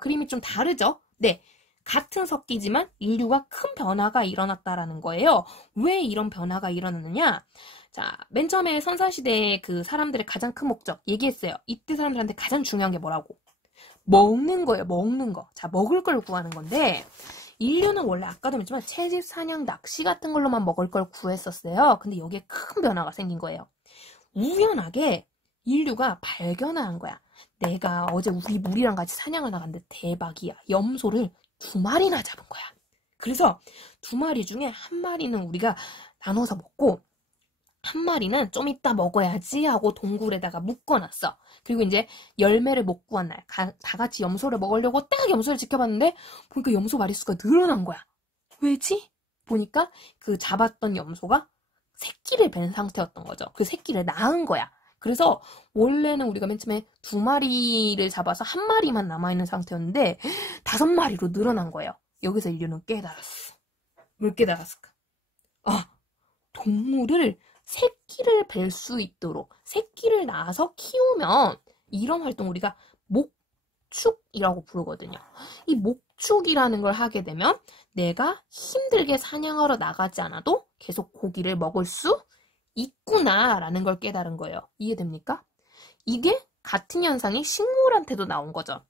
그림이 좀 다르죠? 네. 같은 석기지만 인류가 큰 변화가 일어났다라는 거예요. 왜 이런 변화가 일어났느냐? 자, 맨 처음에 선사시대의 그 사람들의 가장 큰 목적 얘기했어요. 이때 사람들한테 가장 중요한 게 뭐라고? 먹는 거예요, 먹는 거. 자, 먹을 걸 구하는 건데, 인류는 원래 아까도 말했지만 채집, 사냥, 낚시 같은 걸로만 먹을 걸 구했었어요. 근데 여기에 큰 변화가 생긴 거예요. 우연하게 인류가 발견한 거야. 내가 어제 우리 무리랑 같이 사냥을 나갔는데 대박이야. 염소를 2마리나 잡은 거야. 그래서 2마리 중에 1마리는 우리가 나눠서 먹고, 1마리는 좀 이따 먹어야지 하고 동굴에다가 묶어놨어. 그리고 이제 열매를 못 구한 날, 다 같이 염소를 먹으려고 딱 염소를 지켜봤는데, 보니까 염소 마리수가 늘어난 거야. 왜지? 보니까 그 잡았던 염소가 새끼를 뵌 상태였던 거죠. 그 새끼를 낳은 거야. 그래서 원래는 우리가 맨 처음에 2마리를 잡아서 1마리만 남아있는 상태였는데, 5마리로 늘어난 거예요. 여기서 인류는 깨달았어. 뭘 깨달았을까? 동물을 새끼를 뵐 수 있도록 새끼를 낳아서 키우면 이런 활동 우리가 목축이라고 부르거든요. 이 목축이라는 걸 하게 되면 내가 힘들게 사냥하러 나가지 않아도 계속 고기를 먹을 수 있구나라는 걸 깨달은 거예요. 이해됩니까? 이게 같은 현상이 식물한테도 나온 거죠.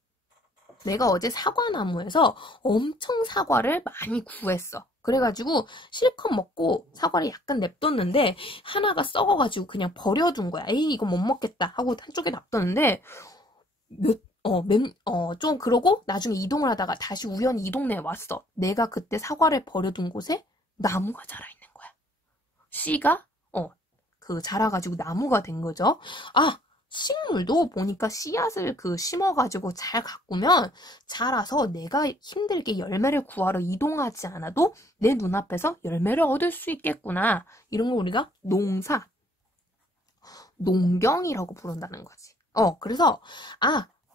내가 어제 사과나무에서 엄청 사과를 많이 구했어. 그래가지고 실컷 먹고 사과를 약간 냅뒀는데 하나가 썩어가지고 그냥 버려둔 거야. 에이, 이거 못 먹겠다 하고 한쪽에 놔뒀는데 좀 그러고 나중에 이동을 하다가 다시 우연히 이 동네에 왔어. 내가 그때 사과를 버려둔 곳에 나무가 자라있는 거야. 씨가 자라가지고 나무가 된 거죠. 식물도 보니까 씨앗을 심어가지고 잘 가꾸면 자라서 내가 힘들게 열매를 구하러 이동하지 않아도 내 눈앞에서 열매를 얻을 수 있겠구나. 이런 걸 우리가 농경이라고 부른다는 거지. 그래서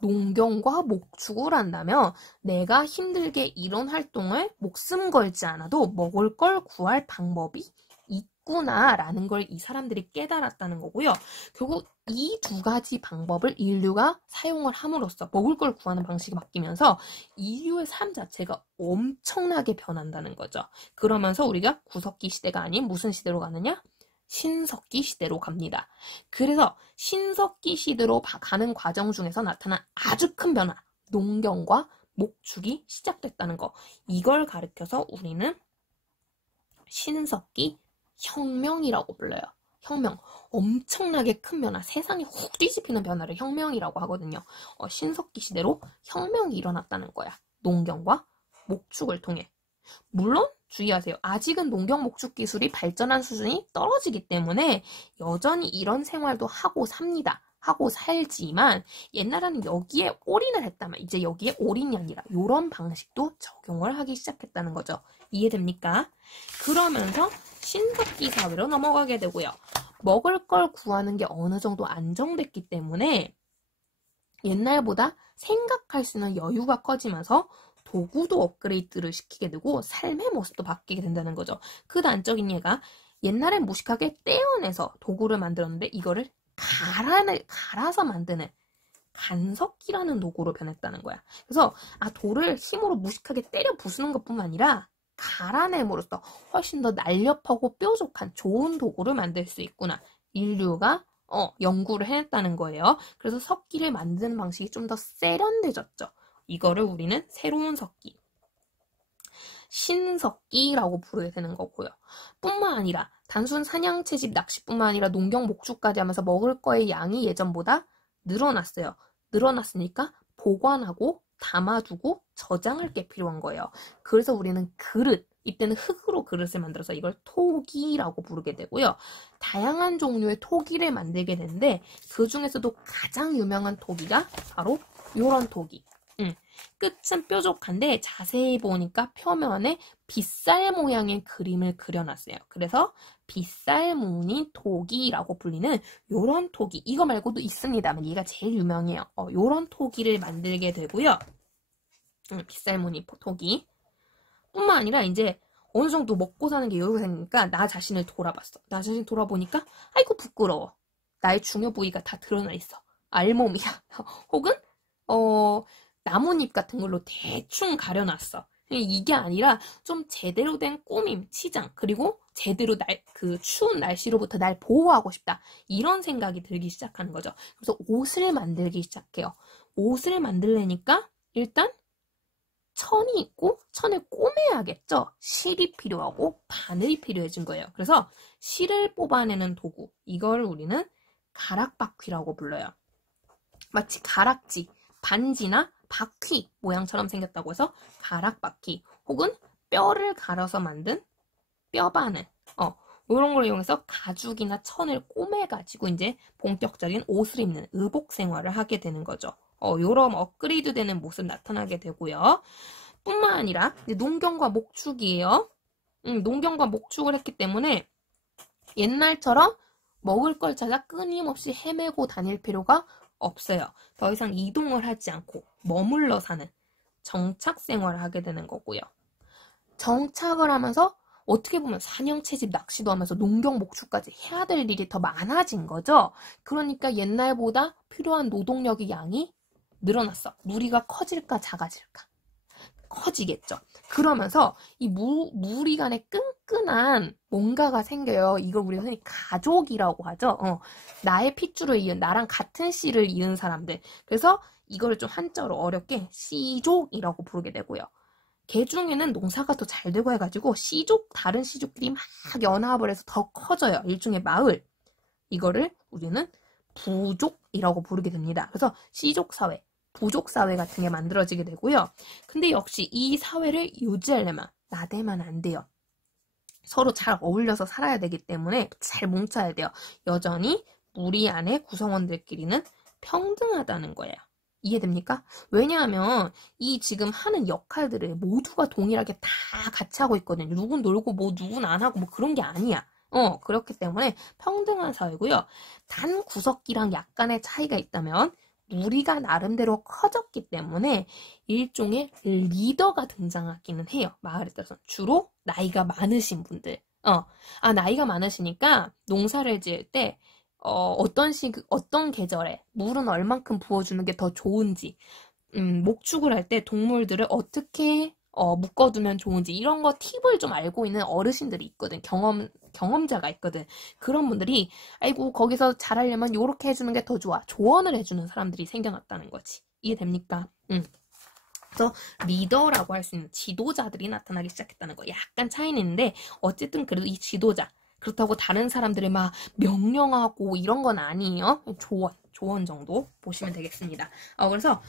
농경과 목축을 한다면 내가 힘들게 이런 활동을 목숨 걸지 않아도 먹을 걸 구할 방법이 있구나라는 걸 이 사람들이 깨달았다는 거고요. 결국 이 두 가지 방법을 인류가 사용을 함으로써 먹을 걸 구하는 방식이 바뀌면서 인류의 삶 자체가 엄청나게 변한다는 거죠. 그러면서 우리가 구석기 시대가 아닌 무슨 시대로 가느냐? 신석기 시대로 갑니다. 그래서 신석기 시대로 가는 과정 중에서 나타난 아주 큰 변화, 농경과 목축이 시작됐다는 거. 이걸 가리켜서 우리는 신석기 혁명이라고 불러요. 혁명. 엄청나게 큰 변화, 세상이 훅 뒤집히는 변화를 혁명이라고 하거든요. 신석기 시대로 혁명이 일어났다는 거야. 농경과 목축을 통해. 물론 주의하세요. 아직은 농경 목축 기술이 발전한 수준이 떨어지기 때문에 여전히 이런 생활도 하고 삽니다. 하고 살지만 옛날에는 여기에 올인을 했다면 이제 여기에 올인이 아니라 이런 방식도 적용을 하기 시작했다는 거죠. 이해됩니까? 그러면서 신석기 사회로 넘어가게 되고요. 먹을 걸 구하는 게 어느 정도 안정됐기 때문에 옛날보다 생각할 수 있는 여유가 커지면서 도구도 업그레이드를 시키게 되고 삶의 모습도 바뀌게 된다는 거죠. 그 단적인 예가 옛날엔 무식하게 떼어내서 도구를 만들었는데 이거를 갈아서 만드는 간석기라는 도구로 변했다는 거야. 그래서 돌을 힘으로 무식하게 때려 부수는 것뿐만 아니라 갈아냄으로써 훨씬 더 날렵하고 뾰족한 좋은 도구를 만들 수 있구나. 인류가 연구를 해냈다는 거예요. 그래서 석기를 만드는 방식이 좀 더 세련돼졌죠. 이거를 우리는 새로운 석기, 신석기라고 부르게 되는 거고요. 뿐만 아니라 단순 사냥, 채집, 낚시뿐만 아니라 농경, 목축까지 하면서 먹을 거의 양이 예전보다 늘어났어요. 늘어났으니까 보관하고 담아두고 저장할 게 필요한 거예요. 그래서 우리는 그릇, 이때는 흙으로 그릇을 만들어서 이걸 토기라고 부르게 되고요. 다양한 종류의 토기를 만들게 되는데 그 중에서도 가장 유명한 토기가 바로 요런 토기. 끝은 뾰족한데 자세히 보니까 표면에 빗살 모양의 그림을 그려놨어요. 그래서 빗살 무늬 토기라고 불리는 요런 토기, 이거 말고도 있습니다만 얘가 제일 유명해요. 요런 토기를 만들게 되고요. 빗살 무늬 토기 뿐만 아니라 이제 어느 정도 먹고 사는 게 여유가 생기니까 나 자신을 돌아봤어. 나 자신 돌아보니까 아이고 부끄러워. 나의 중요 부위가 다 드러나 있어. 알몸이야. 혹은 나뭇잎 같은 걸로 대충 가려놨어. 이게 아니라 좀 제대로 된 꾸밈, 치장, 그리고 제대로 그 추운 날씨로부터 날 보호하고 싶다. 이런 생각이 들기 시작하는 거죠. 그래서 옷을 만들기 시작해요. 옷을 만들려니까 일단 천이 있고 천을 꼬매야겠죠. 실이 필요하고 바늘이 필요해진 거예요. 그래서 실을 뽑아내는 도구, 이걸 우리는 가락바퀴라고 불러요. 마치 가락지, 반지나 바퀴 모양처럼 생겼다고 해서 가락바퀴, 혹은 뼈를 갈아서 만든 뼈바늘, 이런 걸 이용해서 가죽이나 천을 꼬매가지고 이제 본격적인 옷을 입는 의복 생활을 하게 되는 거죠. 요런 업그레이드 되는 모습 나타나게 되고요. 뿐만 아니라 이제 농경과 목축이에요. 농경과 목축을 했기 때문에 옛날처럼 먹을 걸 찾아 끊임없이 헤매고 다닐 필요가 없어요. 더 이상 이동을 하지 않고 머물러 사는 정착 생활을 하게 되는 거고요. 정착을 하면서 어떻게 보면 사냥, 채집, 낚시도 하면서 농경, 목축까지 해야 될 일이 더 많아진 거죠. 그러니까 옛날보다 필요한 노동력의 양이 늘어났어. 무리가 커질까 작아질까? 커지겠죠. 그러면서 이 무리 간에 끈끈한 뭔가가 생겨요. 이걸 우리가 흔히 가족이라고 하죠. 나의 핏줄을 이은, 나랑 같은 씨를 이은 사람들. 그래서 이거를 좀 한자로 어렵게 씨족이라고 부르게 되고요. 개 중에는 농사가 더 잘 되고 해가지고 씨족, 다른 씨족끼리 막 연합을 해서 더 커져요. 일종의 마을. 이거를 우리는 부족이라고 부르게 됩니다. 그래서 씨족 사회, 부족 사회 같은 게 만들어지게 되고요. 근데 역시 이 사회를 유지하려면 나대면 안 돼요. 서로 잘 어울려서 살아야 되기 때문에 잘 뭉쳐야 돼요. 여전히 무리 안의 구성원들끼리는 평등하다는 거예요. 이해됩니까? 왜냐하면 이 지금 하는 역할들을 모두가 동일하게 다 같이 하고 있거든요. 누군 놀고 뭐 누군 안 하고 뭐 그런 게 아니야. 그렇기 때문에 평등한 사회고요. 단 구석기랑 약간의 차이가 있다면 무리가 나름대로 커졌기 때문에 일종의 리더가 등장하기는 해요. 마을에 따라서 주로 나이가 많으신 분들, 나이가 많으시니까 농사를 지을 때, 어떤 계절에 물은 얼만큼 부어주는 게 더 좋은지, 목축을 할 때 동물들을 어떻게 묶어두면 좋은지 이런 거 팁을 좀 알고 있는 어르신들이 있거든. 경험자가 있거든. 그런 분들이 아이고 거기서 잘하려면 요렇게 해주는 게 더 좋아. 조언을 해주는 사람들이 생겨났다는 거지. 이해됩니까? 그래서 리더라고 할 수 있는 지도자들이 나타나기 시작했다는 거. 약간 차이는 있는데 어쨌든 그래도 이 지도자 그렇다고 다른 사람들을 막 명령하고 이런 건 아니에요. 조언 정도 보시면 되겠습니다. 그래서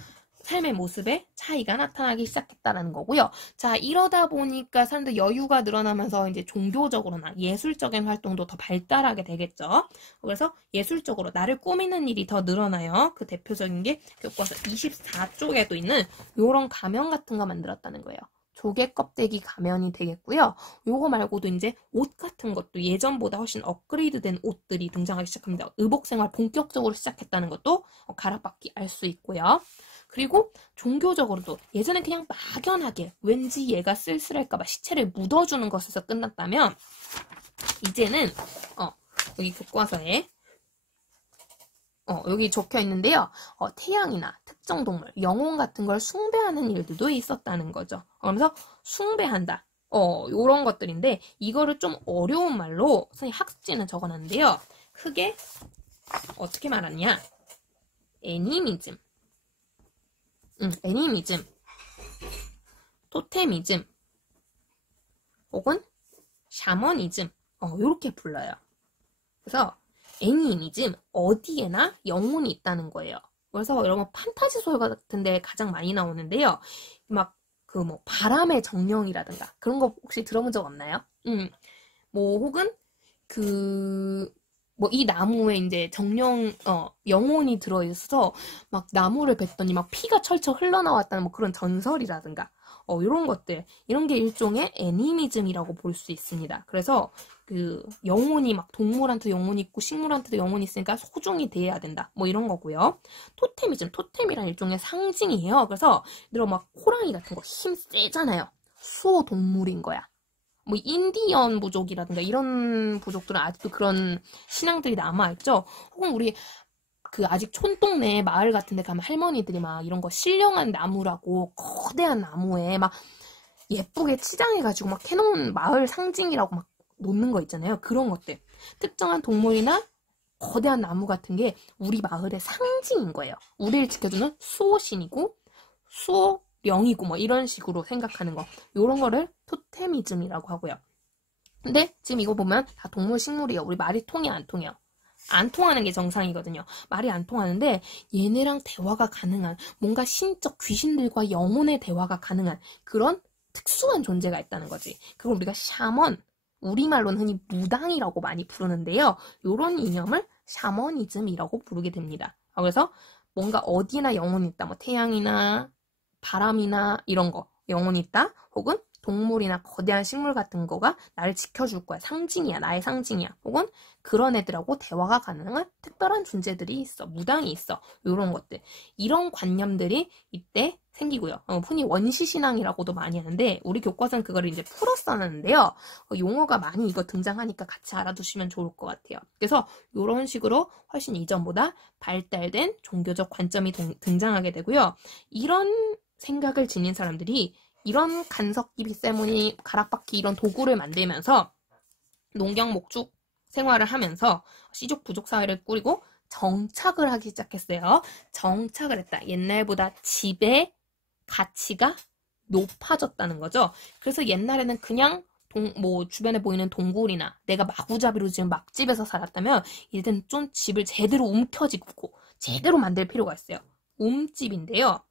삶의 모습에 차이가 나타나기 시작했다는 거고요. 자, 이러다 보니까 사람들 여유가 늘어나면서 이제 종교적으로나 예술적인 활동도 더 발달하게 되겠죠. 그래서 예술적으로 나를 꾸미는 일이 더 늘어나요. 그 대표적인 게 교과서 24쪽에도 있는 요런 가면 같은 거 만들었다는 거예요. 조개 껍데기 가면이 되겠고요. 요거 말고도 이제 옷 같은 것도 예전보다 훨씬 업그레이드된 옷들이 등장하기 시작합니다. 의복 생활 본격적으로 시작했다는 것도 가락박기 알 수 있고요. 그리고 종교적으로도 예전에 그냥 막연하게 왠지 얘가 쓸쓸할까봐 시체를 묻어주는 것에서 끝났다면 이제는 여기 교과서에 여기 적혀 있는데요. 태양이나 특정 동물, 영혼 같은 걸 숭배하는 일들도 있었다는 거죠. 그러면서 숭배한다. 요런 것들인데 이거를 좀 어려운 말로 선생님 학습지는 적어놨는데요. 크게 어떻게 말하냐? 애니미즘, 애니미즘, 토테미즘, 혹은 샤머니즘, 요렇게 불러요. 그래서 애니미즘, 어디에나 영혼이 있다는 거예요. 그래서 여러분 판타지 소설 같은 데 가장 많이 나오는데요. 막 바람의 정령이라든가 그런 거 혹시 들어본 적 없나요? 혹은 이 나무에 이제 영혼이 들어있어서 막 나무를 뱉더니 막 피가 철철 흘러나왔다는 그런 전설이라든가, 이런 것들. 이런 게 일종의 애니미즘이라고 볼 수 있습니다. 그래서 영혼이 막 동물한테 영혼이 있고 식물한테도 영혼이 있으니까 소중히 대해야 된다. 이런 거고요. 토테미즘, 토템이란 일종의 상징이에요. 그래서 예를 들어 호랑이 같은 거 힘 세잖아요. 수호 동물인 거야. 인디언 부족이라든가 이런 부족들은 아직도 그런 신앙들이 남아있죠. 혹은 우리 아직 촌동네 마을 같은 데 가면 할머니들이 막 이런 거 신령한 나무라고 거대한 나무에 막 예쁘게 치장해가지고 막 해놓은 마을 상징이라고 막 놓는 거 있잖아요. 그런 것들. 특정한 동물이나 거대한 나무 같은 게 우리 마을의 상징인 거예요. 우리를 지켜주는 수호신이고 수호령이고 이런 식으로 생각하는 거. 요런 거를 토테미즘이라고 하고요. 근데 지금 이거 보면 다 동물, 식물이에요. 우리 말이 통해, 안 통해요? 안 통하는 게 정상이거든요. 말이 안 통하는데 얘네랑 대화가 가능한, 뭔가 신적 귀신들과 영혼의 대화가 가능한 그런 특수한 존재가 있다는 거지. 그걸 우리가 샤먼, 우리말로는 흔히 무당이라고 많이 부르는데요. 요런 이념을 샤머니즘이라고 부르게 됩니다. 그래서 뭔가 어디나 영혼이 있다. 태양이나 바람이나 이런 거 영혼이 있다. 혹은 동물이나 거대한 식물 같은 거가 나를 지켜줄 거야. 상징이야. 나의 상징이야. 혹은 그런 애들하고 대화가 가능한 특별한 존재들이 있어. 무당이 있어. 이런 것들. 이런 관념들이 이때 생기고요. 흔히 원시신앙이라고도 많이 하는데 우리 교과서는 그거를 이제 풀어 써놨는데요. 용어가 많이 이거 등장하니까 같이 알아두시면 좋을 것 같아요. 그래서 이런 식으로 훨씬 이전보다 발달된 종교적 관점이 등장하게 되고요. 이런 생각을 지닌 사람들이 이런 간석기비 세모니, 가락바퀴 이런 도구를 만들면서 농경 목축 생활을 하면서 씨족 부족 사회를 꾸리고 정착을 하기 시작했어요. 정착을 했다. 옛날보다 집의 가치가 높아졌다는 거죠. 그래서 옛날에는 그냥 주변에 보이는 동굴이나 내가 마구잡이로 지금 막집에서 살았다면 이제는 좀 집을 제대로 움켜쥐고 제대로 만들 필요가 있어요. 움집인데요.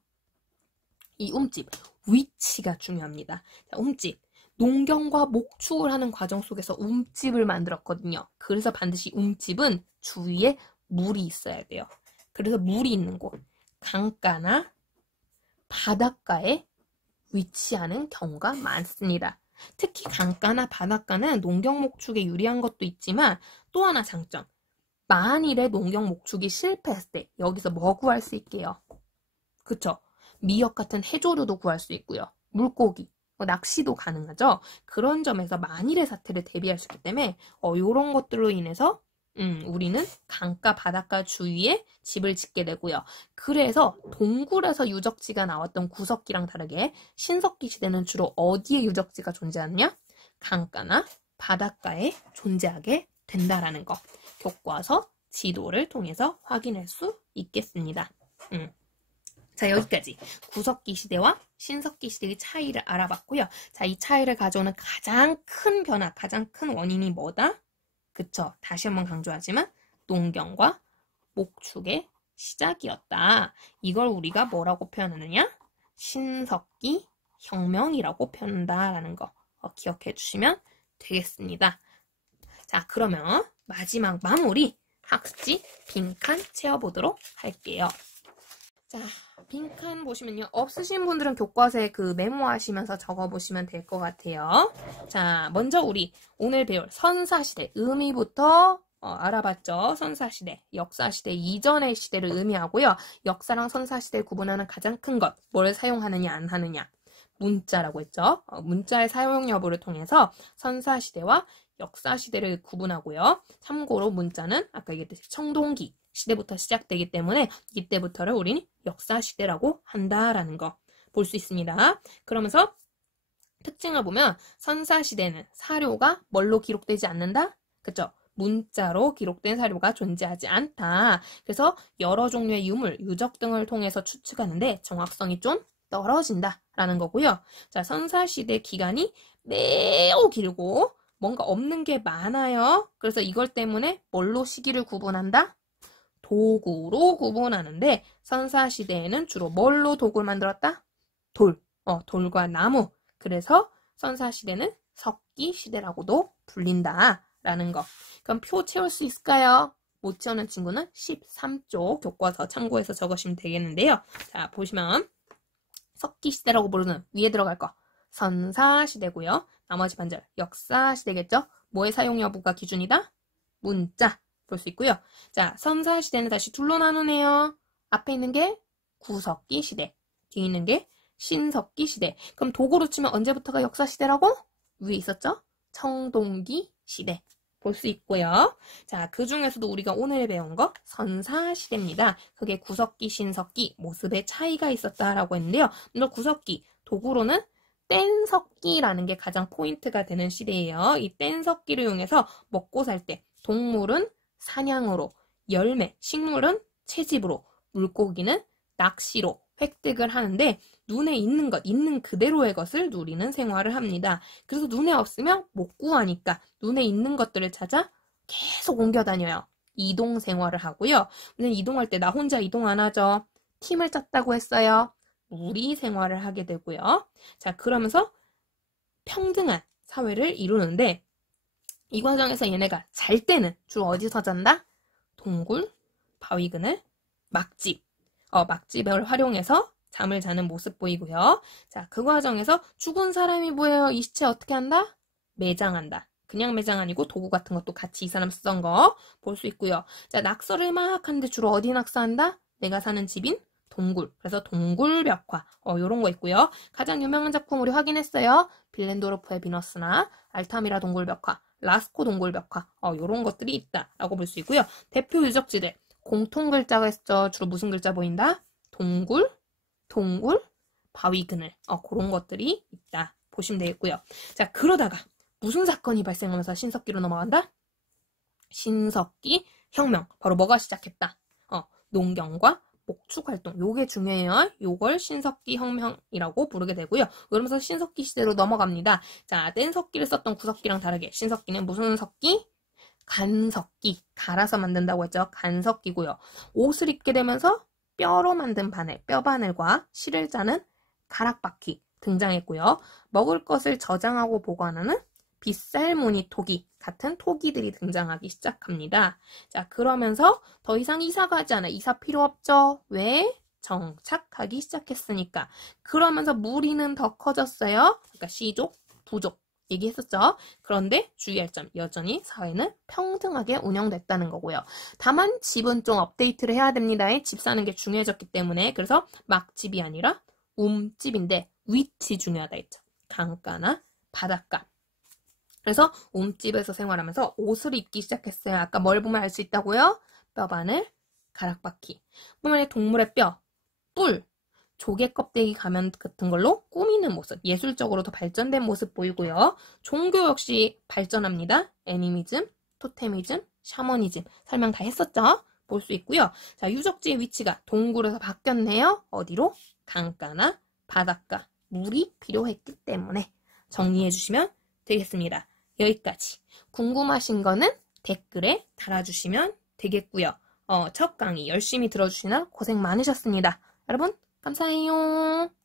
이 움집, 위치가 중요합니다. 자, 움집. 농경과 목축을 하는 과정 속에서 움집을 만들었거든요. 그래서 반드시 움집은 주위에 물이 있어야 돼요. 그래서 물이 있는 곳, 강가나 바닷가에 위치하는 경우가 많습니다. 특히 강가나 바닷가는 농경 목축에 유리한 것도 있지만 또 하나 장점. 만일에 농경 목축이 실패했을 때 여기서 뭐 구할 수 있게요? 그쵸? 미역 같은 해조류도 구할 수 있고요. 물고기, 낚시도 가능하죠. 그런 점에서 만일의 사태를 대비할 수 있기 때문에 요런 것들로 인해서 우리는 강가 바닷가 주위에 집을 짓게 되고요. 그래서 동굴에서 유적지가 나왔던 구석기랑 다르게 신석기 시대는 주로 어디에 유적지가 존재하느냐? 강가나 바닷가에 존재하게 된다라는 거. 교과서 지도를 통해서 확인할 수 있겠습니다. 자, 여기까지 구석기 시대와 신석기 시대의 차이를 알아봤고요. 자, 이 차이를 가져오는 가장 큰 변화, 가장 큰 원인이 뭐다? 그쵸. 다시 한번 강조하지만 농경과 목축의 시작이었다. 이걸 우리가 뭐라고 표현하느냐? 신석기 혁명이라고 표현한다라는 거 기억해 주시면 되겠습니다. 자, 그러면 마지막 마무리 학습지 빈칸 채워보도록 할게요. 자, 빈칸 보시면요. 없으신 분들은 교과서에 그 메모하시면서 적어보시면 될 것 같아요. 자, 먼저 우리 오늘 배울 선사시대 의미부터 알아봤죠. 선사시대, 역사시대 이전의 시대를 의미하고요. 역사랑 선사시대를 구분하는 가장 큰 것, 뭘 사용하느냐 안 하느냐. 문자라고 했죠. 문자의 사용 여부를 통해서 선사시대와 역사시대를 구분하고요. 참고로 문자는 아까 얘기했듯이 청동기 시대부터 시작되기 때문에 이때부터를 우리는 역사시대라고 한다라는 거 볼 수 있습니다. 그러면서 특징을 보면 선사시대는 사료가 뭘로 기록되지 않는다? 그쵸? 문자로 기록된 사료가 존재하지 않다. 그래서 여러 종류의 유물, 유적 등을 통해서 추측하는데 정확성이 좀 떨어진다라는 거고요. 자, 선사시대 기간이 매우 길고 뭔가 없는 게 많아요. 그래서 이걸 때문에 뭘로 시기를 구분한다? 도구로 구분하는데 선사시대에는 주로 뭘로 도구를 만들었다? 돌과 나무. 그래서 선사시대는 석기시대라고도 불린다라는 거. 그럼 표 채울 수 있을까요? 못 채우는 친구는 13쪽 교과서 참고해서 적으시면 되겠는데요. 자, 보시면 석기시대라고 부르는 위에 들어갈 거 선사시대고요. 나머지 반절 역사시대겠죠? 뭐의 사용 여부가 기준이다? 문자. 볼 수 있고요. 자, 선사시대는 다시 둘로 나누네요. 앞에 있는 게 구석기 시대, 뒤에 있는 게 신석기 시대. 그럼 도구로 치면 언제부터가 역사시대라고? 위에 있었죠? 청동기 시대. 볼 수 있고요. 자, 그 중에서도 우리가 오늘 배운 거 선사시대입니다. 그게 구석기, 신석기, 모습의 차이가 있었다라고 했는데요. 먼저 구석기, 도구로는 뗀석기라는 게 가장 포인트가 되는 시대예요. 이 뗀석기를 이용해서 먹고 살 때 동물은 사냥으로, 열매, 식물은 채집으로, 물고기는 낚시로 획득을 하는데 눈에 있는 것, 있는 그대로의 것을 누리는 생활을 합니다. 그래서 눈에 없으면 못 구하니까 눈에 있는 것들을 찾아 계속 옮겨 다녀요. 이동 생활을 하고요. 근데 이동할 때 나 혼자 이동 안 하죠. 팀을 짰다고 했어요. 무리 생활을 하게 되고요. 자, 그러면서 평등한 사회를 이루는데 이 과정에서 얘네가 잘 때는 주로 어디서 잔다? 동굴, 바위그늘, 막집. 막집을 활용해서 잠을 자는 모습 보이고요. 자, 그 과정에서 죽은 사람이 뭐예요? 이 시체 어떻게 한다? 매장한다. 그냥 매장 아니고 도구 같은 것도 같이 이 사람 쓰던 거 볼 수 있고요. 자, 낙서를 막 하는데 주로 어디 낙서한다? 내가 사는 집인 동굴. 그래서 동굴벽화. 요런 거 있고요. 가장 유명한 작품 우리 확인했어요. 빌렌도르프의 비너스나 알타미라 동굴벽화. 라스코 동굴벽화, 요런 것들이 있다라고 볼 수 있고요. 대표 유적지들, 공통 글자가 있죠. 주로 무슨 글자 보인다? 동굴, 바위그늘, 그런 것들이 있다. 보시면 되겠고요. 자, 그러다가 무슨 사건이 발생하면서 신석기로 넘어간다? 신석기 혁명. 바로 뭐가 시작했다? 농경과 목축 활동. 요게 중요해요. 요걸 신석기 혁명이라고 부르게 되고요. 그러면서 신석기 시대로 넘어갑니다. 자, 뗀석기를 썼던 구석기랑 다르게 신석기는 무슨 석기? 간석기. 갈아서 만든다고 했죠. 간석기고요. 옷을 입게 되면서 뼈로 만든 바늘, 뼈바늘과 실을 짜는 가락바퀴 등장했고요. 먹을 것을 저장하고 보관하는 빗살무늬 토기 같은 토기들이 등장하기 시작합니다. 자, 그러면서 더 이상 이사 가지 않아. 이사 필요 없죠? 왜? 정착하기 시작했으니까. 그러면서 무리는 더 커졌어요. 그러니까 시족, 부족 얘기했었죠. 그런데 주의할 점, 여전히 사회는 평등하게 운영됐다는 거고요. 다만 집은 좀 업데이트를 해야 됩니다. 집 사는 게 중요해졌기 때문에. 그래서 막집이 아니라 움집인데 위치 중요하다 했죠. 강가나 바닷가. 그래서 옴집에서 생활하면서 옷을 입기 시작했어요. 아까 뭘 보면 알 수 있다고요? 뼈바늘, 가락바퀴. 보면 동물의 뼈, 뿔, 조개 껍데기 가면 같은 걸로 꾸미는 모습, 예술적으로 더 발전된 모습 보이고요. 종교 역시 발전합니다. 애니미즘, 토테미즘, 샤머니즘 설명 다 했었죠? 볼 수 있고요. 자, 유적지의 위치가 동굴에서 바뀌었네요. 어디로? 강가나 바닷가. 물이 필요했기 때문에 정리해 주시면 되겠습니다. 여기까지. 궁금하신 거는 댓글에 달아주시면 되겠고요. 첫 강의 열심히 들어주시느라 고생 많으셨습니다. 여러분, 감사해요.